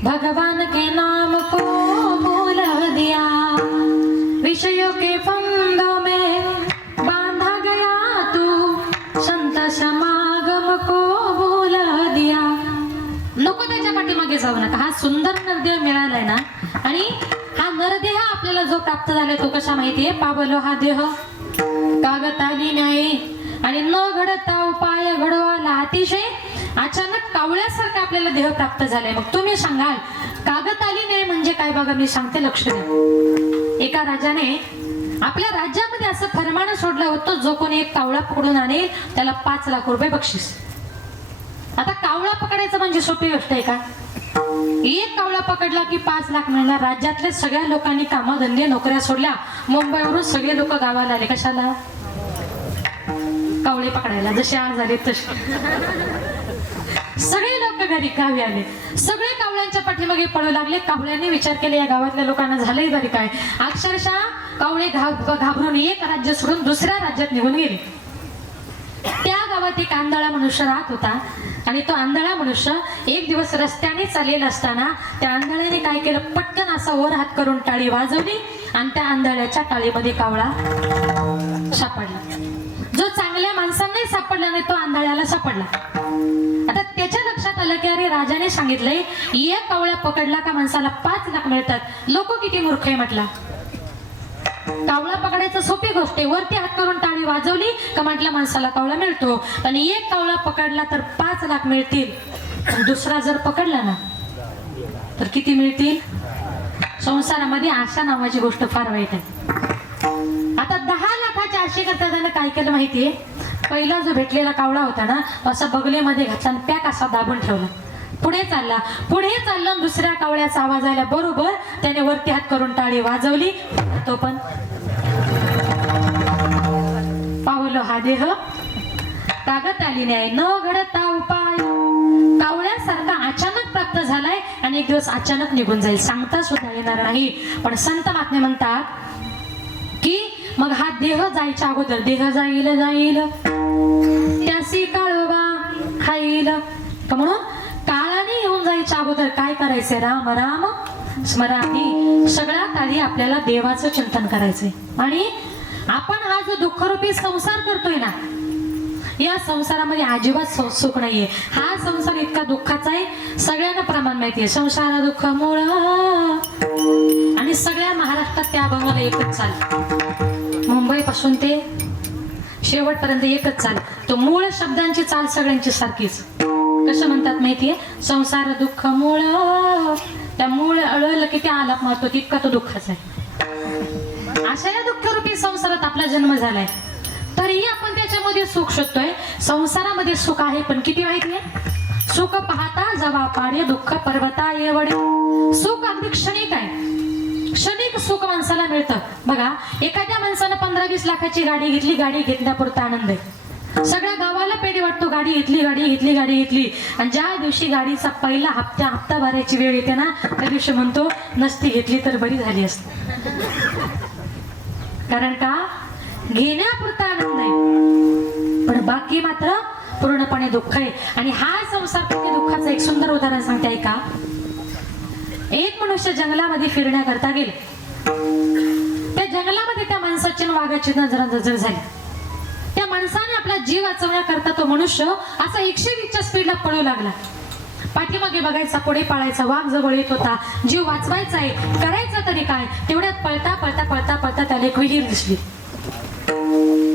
भगवान के नाम को भूल दिया. विषयों के फंदों में बांधा गया तू, संत समागम को भूल दिया. नको त्याच्या पाठीमागे जाऊ नका. हा सुंदर नरदेह मिळालाय ना, आणि हा नरदेह आपल्याला जो प्राप्त झालाय तो कसा माहितीये? पावलो हा देह कागताली नाही, आणि न घडता उपाय घडवाला अतिशय अचानक कावळ्यासारखं आपल्याला देह प्राप्त झालाय. मग तुम्ही सांगाल कागद आली नाही म्हणजे काय? बघा मी सांगते, लक्ष द्या. एका राजाने आपल्या राज्यामध्ये असं फरमान सोडलं होतं, जो कोणी एक कावळा पकडून आणेल त्याला 5 लाख रुपये बक्षीस. आता कावळा पकडायचं म्हणजे सोपी गोष्ट आहे का? एक कावळा पकडला की 5 लाख मिळणार. राज्यातल्या सगळ्या लोकांनी कामधंदे नोकऱ्या सोडल्या. मुंबईवरून सगळे लोक गावाला आले. कशाला? कावळे पकडायला. जसे आज झाले तसे सगळे लोक घरी गावी आले. सगळे कावळ्यांच्या पाठीमागे पळू लागले. कावळ्यांनी विचार केले, या गावातल्या लोकांना झालंय तरी काय. अक्षरशः कावळे घाबरून एक राज्य सोडून दुसऱ्या राज्यात निघून गेले. त्या गावात एक आंधळा मनुष्य राहत होता आणि तो आंधळा मनुष्य एक दिवस रस्त्याने चाललेला असताना त्या आंधळ्याने काय केलं, पटकन असा वर हात करून टाळी वाजवली आणि त्या आंधळ्याच्या टाळीमध्ये कावळा सापडला. जो चांगल्या माणसांनाही सापडला नाही तो आंधळ्याला सापडला. आता त्याच्या लक्षात आलं की अरे राजाने सांगितलंय एक कावळा पकडला का माणसाला 5 लाख मिळतात. लोक किती मूर्ख आहे म्हटला. कावळा पकडायचं सोपी गोष्ट आहे. वरती हात करून टाळी वाजवली का म्हटलं माणसाला कावळा मिळतो. पण एक कावळा पकडला तर 5 लाख मिळतील. दुसरा जर पकडला ना तर किती मिळतील. संसारामध्ये आशा नावाची गोष्ट फार वाईट आहे. आता 10 लाखाच्या आशे करता त्यानं काय केलं माहितीये. पहिला जो भेटलेला कावळा होता ना असा बगलेमध्ये घातला आणि पॅक असा दाबून ठेवला. पुढे चालला आणि दुसऱ्या कावळ्याचा आवाज आला बरोबर त्याने वरती हात करून टाळी वाजवली. तो पण पावलो हा देह कागद आली नाही न घडता उपाय. कावळ्यासारखा अचानक प्राप्त झालाय आणि एक दिवस अचानक निघून जाईल. सांगता सुद्धा येणार नाही. पण संत महात्मे म्हणतात की मग हा देह जायच्या अगोदर देह जाईल त्यासी काळोबा खाईल. का म्हणून काळाने येऊन जायच्या अगोदर काय करायचंय. राम राम स्मरामी. सगळ्या काळी आपल्याला देवाचं चिंतन करायचंय. आणि आपण हा जो दुःखरूपी संसार करतोय ना या संसारामध्ये अजिबात सुख नाहीये. हा संसार इतका दुःखाचा आहे सगळ्यांना प्रमाण माहितीये. संसार दुःख मूळ आणि सगळ्या महाराष्ट्रात त्या अभंगाला एकच चाल. मुंबई पासून ते शेवटपर्यंत एकच चाल. तो मूळ शब्दांची चाल सगळ्यांची सारखीच. कसं म्हणतात माहितीये. संसार दुःख मूळ. त्या मूळ अळलं की त्या आलाप मारतो तितका तो दुःखाचा आहे. अशा या दुःखरूपी संसारात आपला जन्म झालाय तरीही आपण त्याच्यामध्ये सुख शोधतोय. संसारामध्ये सुख आहे पण किती माहितीये. सुख पाहता जवा पाडे दुःख पर्वता येवडे. सुख अगदी क्षणिक आहे. क्षणिक सुख माणसाला मिळतं. बघा एखाद्या माणसानं 15-20 लाखाची गाडी घेतली. गाडी घेतल्यापुरता आनंद आहे. सगळ्या गावाला पेढी वाटतो. गाडी घेतली आणि ज्या दिवशी गाडीचा पहिला हप्ता भरायची वेळ येते ना त्या दिवशी म्हणतो नसती घेतली तर बरी झाली असती. कारण का घेण्यापुरता आनंद आहे पण बाकी मात्र पूर्णपणे दुःख आहे. आणि हा संसार दुःखाचं एक सुंदर उदाहरण सांगते ऐका. एक मनुष्य जंगलामध्ये फिरण्याकरता गेले. त्या जंगलामध्ये त्या माणसाची आणि वाघाची नजर झाली. त्या माणसाने आपला जीव वाचवण्याकरता तो मनुष्य असा 120च्या स्पीडला पळू लागला. पाठीमागे बघायचा पुढे पळायचा. वाघ जवळ येत होता. जीव वाचवायचा आहे करायचा तरी काय. तेवढ्यात पळता त्याला एक विहीर दिसली.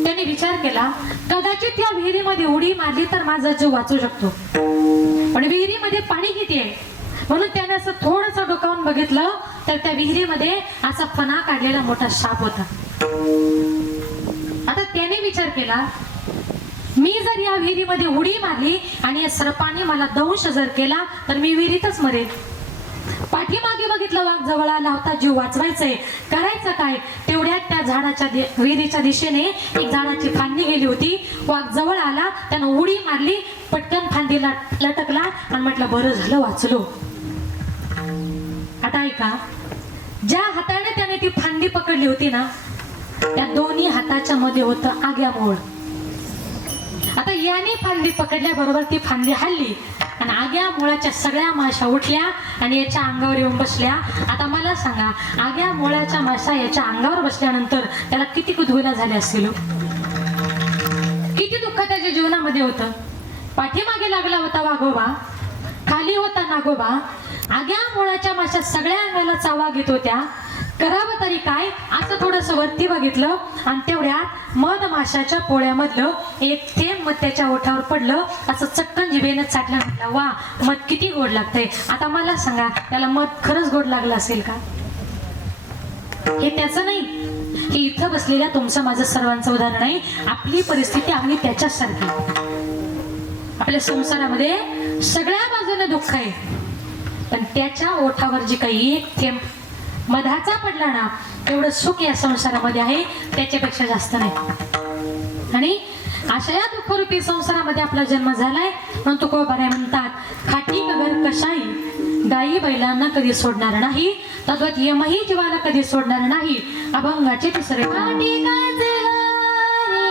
त्याने विचार केला कदाचित या विहिरीमध्ये उडी मारली तर माझा जीव वाचू शकतो. पण विहिरीमध्ये पाणी किती आहे म्हणून त्याने असं थोडंसं डोकावून बघितलं तर त्या विहिरीमध्ये असा फणा काढलेला मोठा साप होता. आता त्याने विचार केला मी जर या विहिरीमध्ये उडी मारली आणि या सर्पाने मला दंश जर केला तर मी विहिरीतच मरेल. पाठीमागे बघितलं वाघ जवळ आला होता. जीव वाचवायचंय करायचं काय. तेवढ्यात त्या झाडाच्या विहिरीच्या दिशेने एक झाडाची फांदी गेली होती. वाघ जवळ आला त्यानं उडी मारली पटकन फांदीला लटकला आणि म्हटलं बरं झालं वाचलो. आता ऐका ज्या हाताने त्याने ती फांदी पकडली होती ना त्या दोन्ही हाताच्या मध्ये होतं आग्यामोळ. आता याने फांदी पकडल्याबरोबर ती फांदी हल्ली आणि आग्या मुळाच्या सगळ्या माशा उठल्या आणि याच्या अंगावर येऊन बसल्या. आता मला सांगा आग्या मुळाच्या माशा याच्या अंगावर बसल्यानंतर त्याला किती कुतूहल झाले असतील. किती दुःख त्याच्या जीवनामध्ये होतं. पाठीमागे लागला होता वाघोबा खाली होता नागोबा. आग्या मुळाच्या माशा सगळ्या अंगाला चावा घेत होत्या. करावं तरी काय असं थोडंसं वरती बघितलं आणि तेवढ्यात मध माशाच्या पोळ्यामधलं एक थेंब मध त्याच्या ओठावर पडलं. असं चटकन जिभेनं चाटलं. म्हटलं वा मध किती गोड लागतंय. आता मला सांगा त्याला मध खरंच गोड लागलं असेल का. हे त्याचं नाही हे इथं बसलेल्या तुमचं माझं सर्वांचं उदाहरण आहे. आपली परिस्थिती आम्ही त्याच्यासारखी. आपल्या संसारामध्ये सगळ्या बाजूने दुःख आहे पण त्याच्या ओठावर जी काही एक थेंब मधाचा पडला ना, तेवढं सुख या संसारामध्ये आहे, त्याच्यापेक्षा जास्त नाही. आणि अशा या दुःखरूपी संसारामध्ये आपला जन्म झालाय. म्हणून तुकोबाराय म्हणतात, खाटी कगर कशाई गाई बैलांना कधी सोडणार नाही, तद्वत यमही जीवाला कधी सोडणार नाही. अभंगाचे तिसरे खाटी काच घारी आजा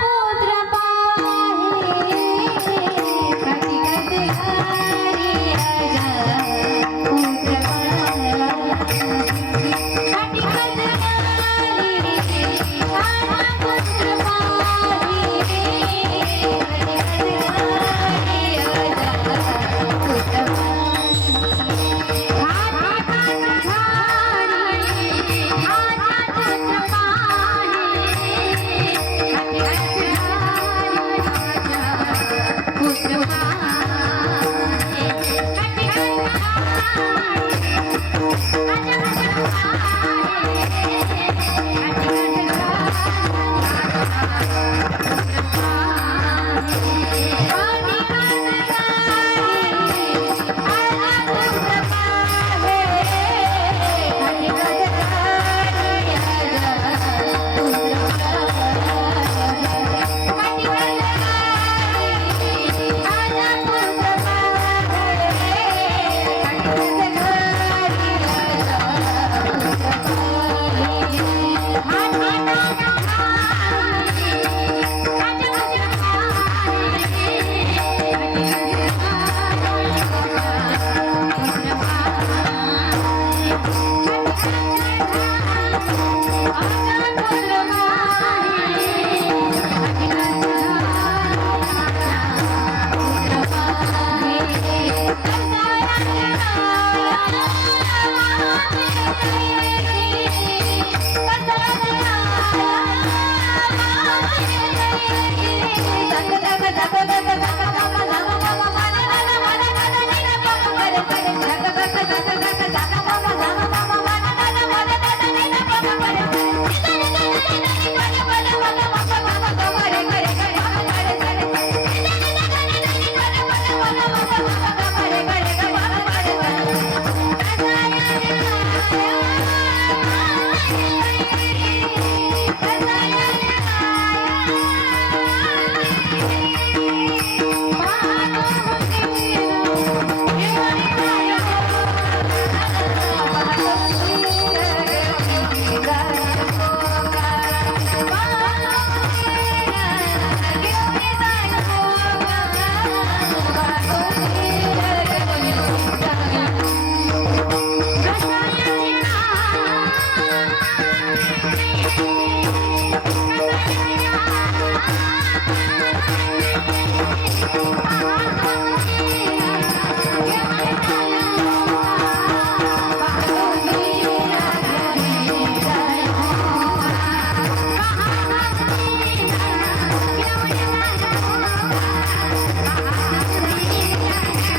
पुत्र पाहे, खाटी काच घारी आजा पुत्र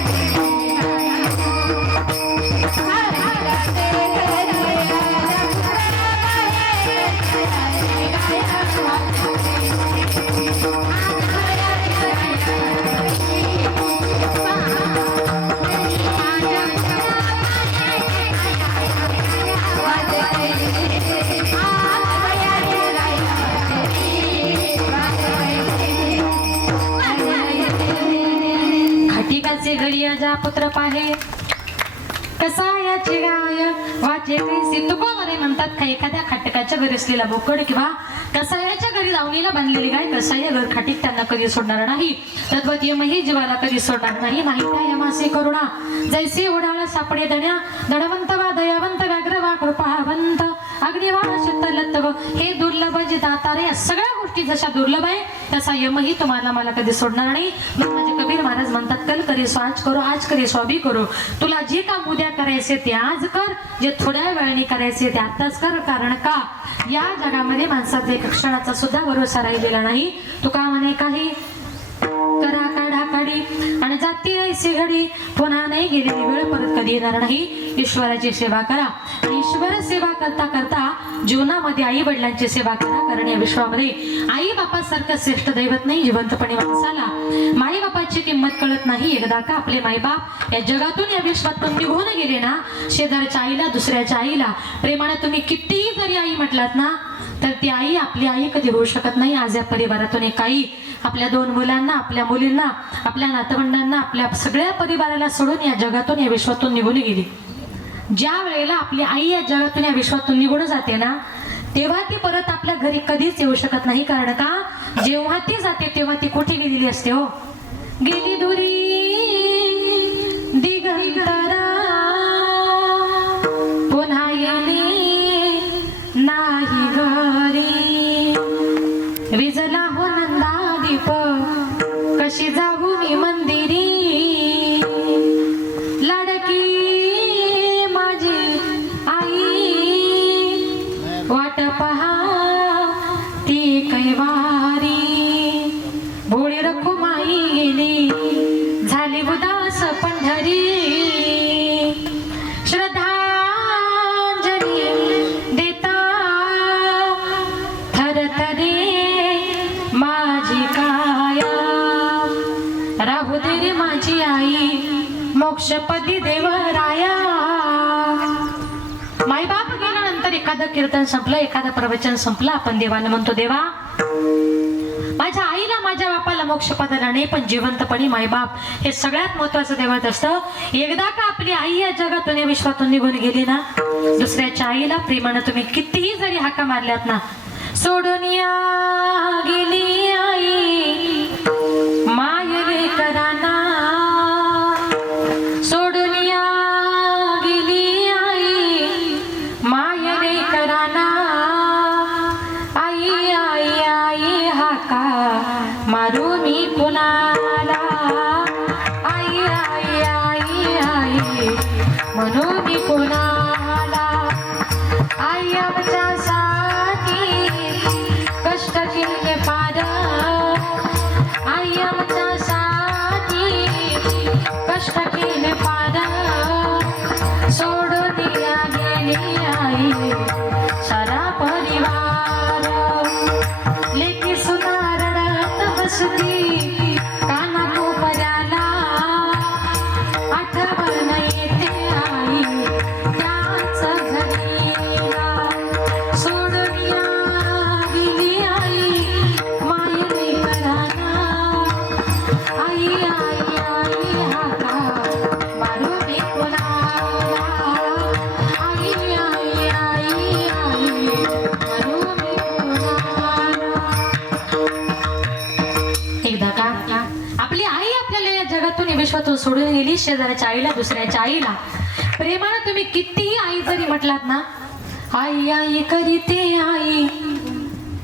पाहे, खाटी काच घारी आजा पुत्र पाहे, खाटी काच घारी आजा पुत्र घडिया पुत्र पाहे कसा याची गाय वाचे कैसी. तुकोबाराय म्हणतात का एखाद्या खाटकाच्या घरी असलेला बोकड किंवा कसायाच्या घरी दावणीला बांधलेली गाय कसाया घर खाटीक त्यांना कधी सोडणार नाही, तद्वत यमही जीवाला कधी सोडणार नाही. नाही त्या यमासी करुणा जैसी उडाळा सापडे दण्या, दडवंत वा दयावंत व्याघ्र वा कृपावंत अग्निवाण शीतलत्व. हे दुर्लभ जे दातारे या सगळ्या गोष्टी जशा दुर्लभ आहे तसा यमही तुम्हाला मला कधी सोडणार नाही. मग माझे कबीर महाराज म्हणतात, कल करे सो आज करो, आज करे सो अभी करो. तुला जे काम उद्या करायचे ते आज कर, जे थोड्या वेळाने करायचे ते आताच कर. कारण का या जगामध्ये माणसाचा एक क्षणाचा सुद्धा भरोसा राहिलेला नाही. तुका म्हणे काही करा काढा काढी आणि जाती ऐसी घडी, पुन्हा नाही गेलेली वेळ परत कधी येणार नाही. ईश्वराची सेवा करा. ईश्वर सेवा करता करता जीवनामध्ये आई वडिलांची सेवा करा. कारण या विश्वामध्ये आई बापासारखं श्रेष्ठ दैवत नाही. जिवंतपणे माणसाला माई बापाची मायबापाची किंमत कळत नाही. एकदा का आपले मायबाप या जगातून या विश्वातून निघून गेले ना, शेजारच्या आईला दुसऱ्याच्या आईला प्रेमाने तुम्ही कितीही जरी आई म्हटलात ना, तर ती आई आपली आई कधी होऊ शकत नाही. आज या परिवारातून एक आई आपल्या 2 मुलांना, आपल्या मुलींना, आपल्या नातवंडांना, आपल्या सगळ्या परिवाराला सोडून या जगातून या विश्वातून निघून गेली. ज्या वेळेला आपली आई या जगातून या विश्वातून निघून जाते ना, तेव्हा ती परत आपल्या घरी कधीच येऊ शकत नाही. कारण का, जेव्हा ती जाते तेव्हा ती कुठे गेलेली असते हो? गेली दुरी दिगंतरा, पुन्हा येणे नाही घरी. विजला हो नंदा दीप, कशी जाऊ मी मंदिरी. लाडकी माझी आई, वाट पहा ती कैवारी. भोळी रखुमाई गेली, झाली उदास पंढरी. श्रद्धांजली देता थरथरे माझी काया. राहू दे रे माझी आई, मोक्षपदी देवराया. मायबाप गेल्यानंतर एखादं कीर्तन संपलं, एखादं प्रवचन संपलं, आपण देवाला म्हणतो, देवा माझ्या आईला माझ्या बापाला मोक्षपदाला नाही, पण जिवंतपणी मायबाप हे सगळ्यात महत्वाचं देवत असतं. एकदा का आपली आई या जगातून या विश्वातून निघून गेली ना, दुसऱ्याच्या आईला प्रेमानं तुम्ही कितीही जरी हाका मारल्यात ना, सोडून या गेली आई मायरे कराना. सोडून या गेली आई मायरे कराना. आई आई आई हाका मारू मी कुणाला. आई आई आई आई म्हणू मी कुणाला. आई आमच्यासाठी कष्ट केले पार. आई आमच्यासाठी कष्ट केले पार. सोडून दिया गेली आई सारा परिवार. लेकी सुना रडत बसती काना कोपऱ्याला. आठवण येते आई त्याच घडीला. सोडून या गेली आई मायेने कराना. आई आई आई हाका मारू मी कुणाला. आई आई आई आई मारू मी कुणाला. एकदा का आपली आई आपल्याला या जगातून या विश्वातून सोडून गेली, शेजाऱ्याच्या आईला दुसऱ्याच्या आईला प्रेमानं तुम्ही कितीही आई जरी म्हटलात ना, आई आई करीते आई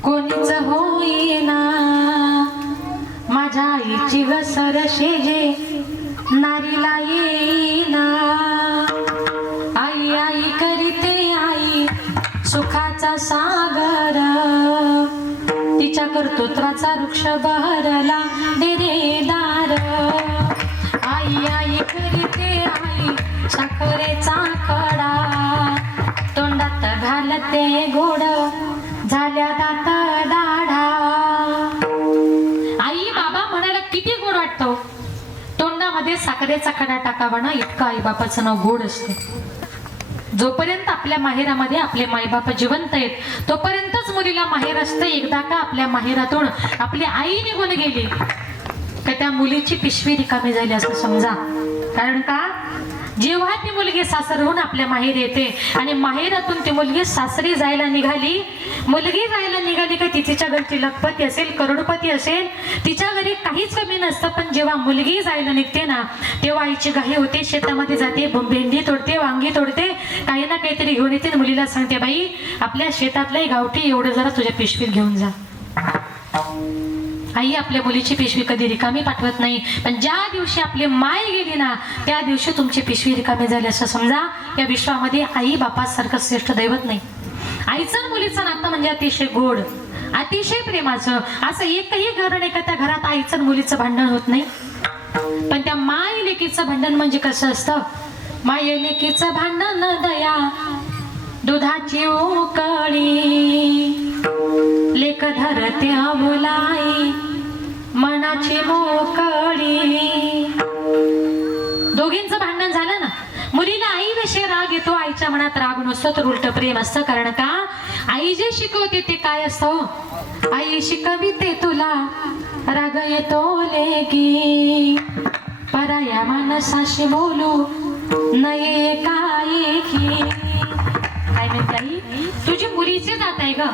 कोणीच होईना. माझ्या आईची घसर शेजे नारीला येईना. आई आई करीते आई सुखाचा सागर. तिच्या कर्तृत्वाचा वृक्ष बहरला डेरेदार. आई आई करीते आई साखरेचा खडा. तोंडात घालते गोड झाल्या दात दाढा. आई बाबा म्हणायला किती गोड वाटतो. तोंडामध्ये साखरेचा खडा टाकावा ना, इतकं आई बापाचं नाव गोड असतं. जोपर्यंत आपल्या माहेरामध्ये आपले मायबाप जिवंत आहेत तोपर्यंतच मुलीला माहेर असतं. एकदा का आपल्या माहेरातून आपली आई निघून गेली तर त्या मुलीची पिशवी रिकामी झाली असं समजा. कारण का, जेव्हा ती मुलगी सासरहून आपल्या माहेर येते आणि माहेरातून ती मुलगी सासरी जायला निघाली, मुलगी जायला निघाली का ती तिच्या घरची लखपती असेल, करोडपती असेल, तिच्या घरी काहीच कमी नसतं. पण जेव्हा मुलगी जायला निघते ना, तेव्हा आईची घाई होते. शेतामध्ये जाते, भेंडी तोडते, वांगी तोडते, काही ना काहीतरी घेऊन येते. मुलीला सांगते, बाई आपल्या शेतातलंही गावठी एवढं जरा तुझ्या पिशवीत घेऊन जा. आई आपल्या मुलीची पिशवी कधी रिकामी पाठवत नाही. पण ज्या दिवशी आपली माय गेली ना, त्या दिवशी तुमची पिशवी रिकामी झाली असं समजा. या विश्वामध्ये आई बापासारखं श्रेष्ठ दैवत नाही. आईचं आणि मुलीचं नातं म्हणजे अतिशय गोड, अतिशय प्रेमाचं. असं एकही घर नाही का त्या घरात आईचं आणि मुलीचं भांडण होत नाही. पण त्या माय लेकीचं भांडण म्हणजे कसं असतं, माय लेकीचं भांडण दया दुधाची उकळी. लेक धरते मुलाई मनाची मोकळी. बाळाच्या मनात राग नसतो तर उलट प्रेम असतं. कारण का आई जे शिकवते ते काय असतं? आई शिकविते तुला राग येतो लेकी, पराया माणसाशी बोलू नये काय की. काय म्हणते आई? तुझी मुलीची जात आहे ग,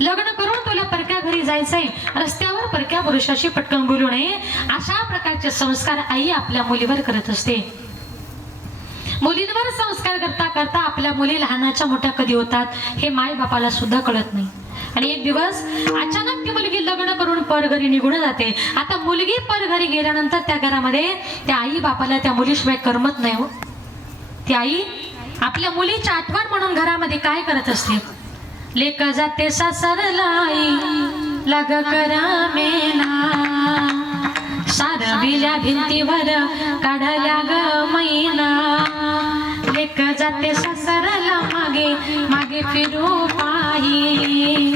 लग्न करून तुला परक्या घरी जायचंय, रस्त्यावर परक्या पुरुषाशी पटकन बोलू नये. अशा प्रकारचे संस्कार आई आपल्या मुलीवर करत असते. मुलींवर संस्कार करता करता आपल्या मुली लहानाच्या मोठ्या कधी होतात हे माय बापाला सुद्धा कळत नाही. आणि एक दिवस अचानक ती मुलगी लग्न करून परघरी निघून जाते. आता मुलगी परघरी गेल्यानंतर त्या घरामध्ये त्या आई बापाला त्या मुलीशिवाय करमत नाही हो. ती आई आपल्या मुलीची आठवण म्हणून घरामध्ये काय करत असते? लेक जाते सासरलाई लग करमेना, सारविल्या भिंतीवर काढल्या ग मैना. लेक जाते सासरला मागे मागे फिरू पाही,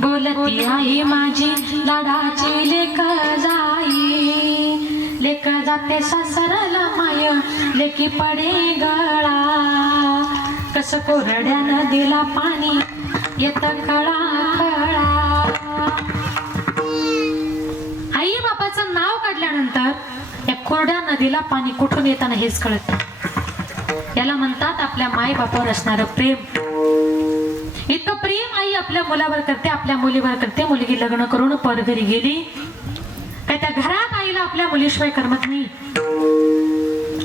बोलती आई माझी लाडाची लेक जाई. लेक जाते सासरला माय लेकी पडे गळा, कस कोरड्या नदीला पाणी येत खळा खळा. आई बापाचं नाव काढल्यानंतर या कोरड्या नदीला पाणी कुठून येताना हेच कळत. याला म्हणतात आपल्या माय बापावर असणारं प्रेम. इतकं प्रेम आई आपल्या मुलावर करते, आपल्या मुलीवर करते. मुलगी लग्न करून परघरी गेली काय त्या घरात आईला आपल्या मुलीशिवाय करमत नाही.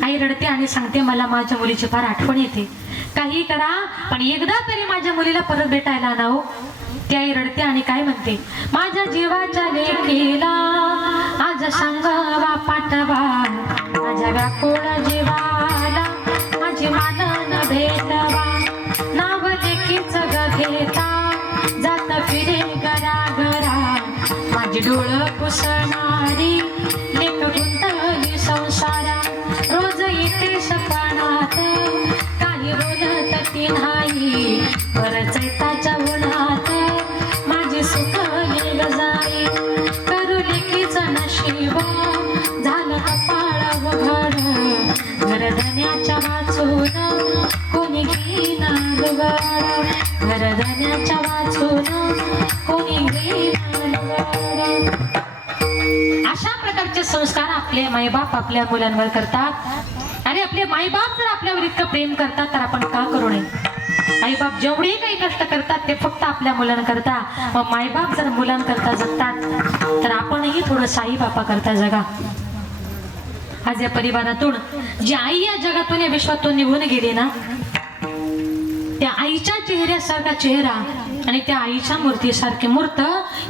आई रडते आणि सांगते मला माझ्या मुलीची फार आठवण येते. काही करा पण एकदा तरी माझ्या मुलीला परत भेटायला आणावं. ती आई रडते आणि काय म्हणते? माझ्या जीवाच्या लेकीला आज सांगावा पाठवा, माझ्या व्याकुळ जीवाला माझी मानन भेटवा. नाव लेकीच ग घेता जात फिरे घरा घरा, माझी डोळं पुसणारी लेक गुंतली संसारा. रोज येते सपनात काही बोलत ती नाही, बरच त्याच्या उन्हात माझी सुख येल जाई. करू लेकीच नशीब झालं कपाळ उघड, घरधन्याच्या वाचून कोणी घेईना लुगड, घरधन्याच्या वाचून कोणी घेईना लुगड. अशा प्रकारचे संस्कार आपले मायबाप आपल्या मुलांवर करतात. आणि आपले मायबाप जर आपल्यावर इतकं प्रेम करतात तर आपण का करू नये? आईबाप जेवढे काही कष्ट करतात ते फक्त आपल्या मुलांकरता. मग मायबाप जर मुलांकरता जगतात तर आपणही थोडं आई बापा करता जगा. आज या परिवारातून जी आई या जगातून या विश्वातून निघून गेली ना, त्या आईच्या चेहऱ्यासारखा चेहरा आणि त्या आईच्या मूर्तीसारखी मूर्त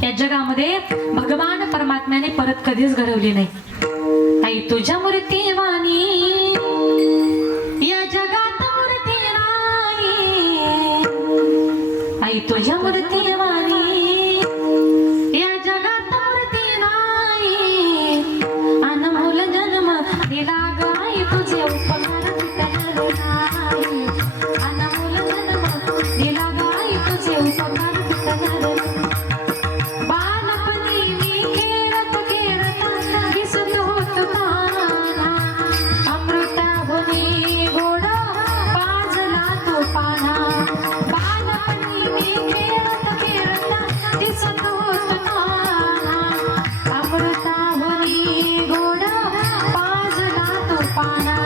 या जगामध्ये भगवान परमात्म्याने परत कधीच घडवली नाही. आई तुझ्या मूर्तीवाणी या जगात मूर्ती नाही, आई तुझ्या मूर्तीवाणी या जगात मूर्ती नाही. अनमोल जन्म दिला गाई तुझे उपकार विठ्ठल नाही, अनमोल जन्म दिला गाई तुझे उपकार विठ्ठल. बालपणी मी खेळत खेळत दिसत होत ताना, अमृताहुनी गोड पाजला तो पाना. बालपणी मी खेळत खेळत दिसत होत ताना, अमृताहुनी गोड पाजला तो पाना.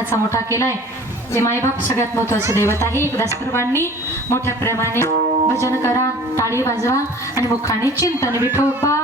लहानाचा मोठा केलाय. जे मायबाप सगळ्यात महत्वाचं दैवत आहे. एकदा सर्वांनी मोठ्या प्रेमाने भजन करा, टाळी वाजवा आणि मुखाने चिंतन विठोबा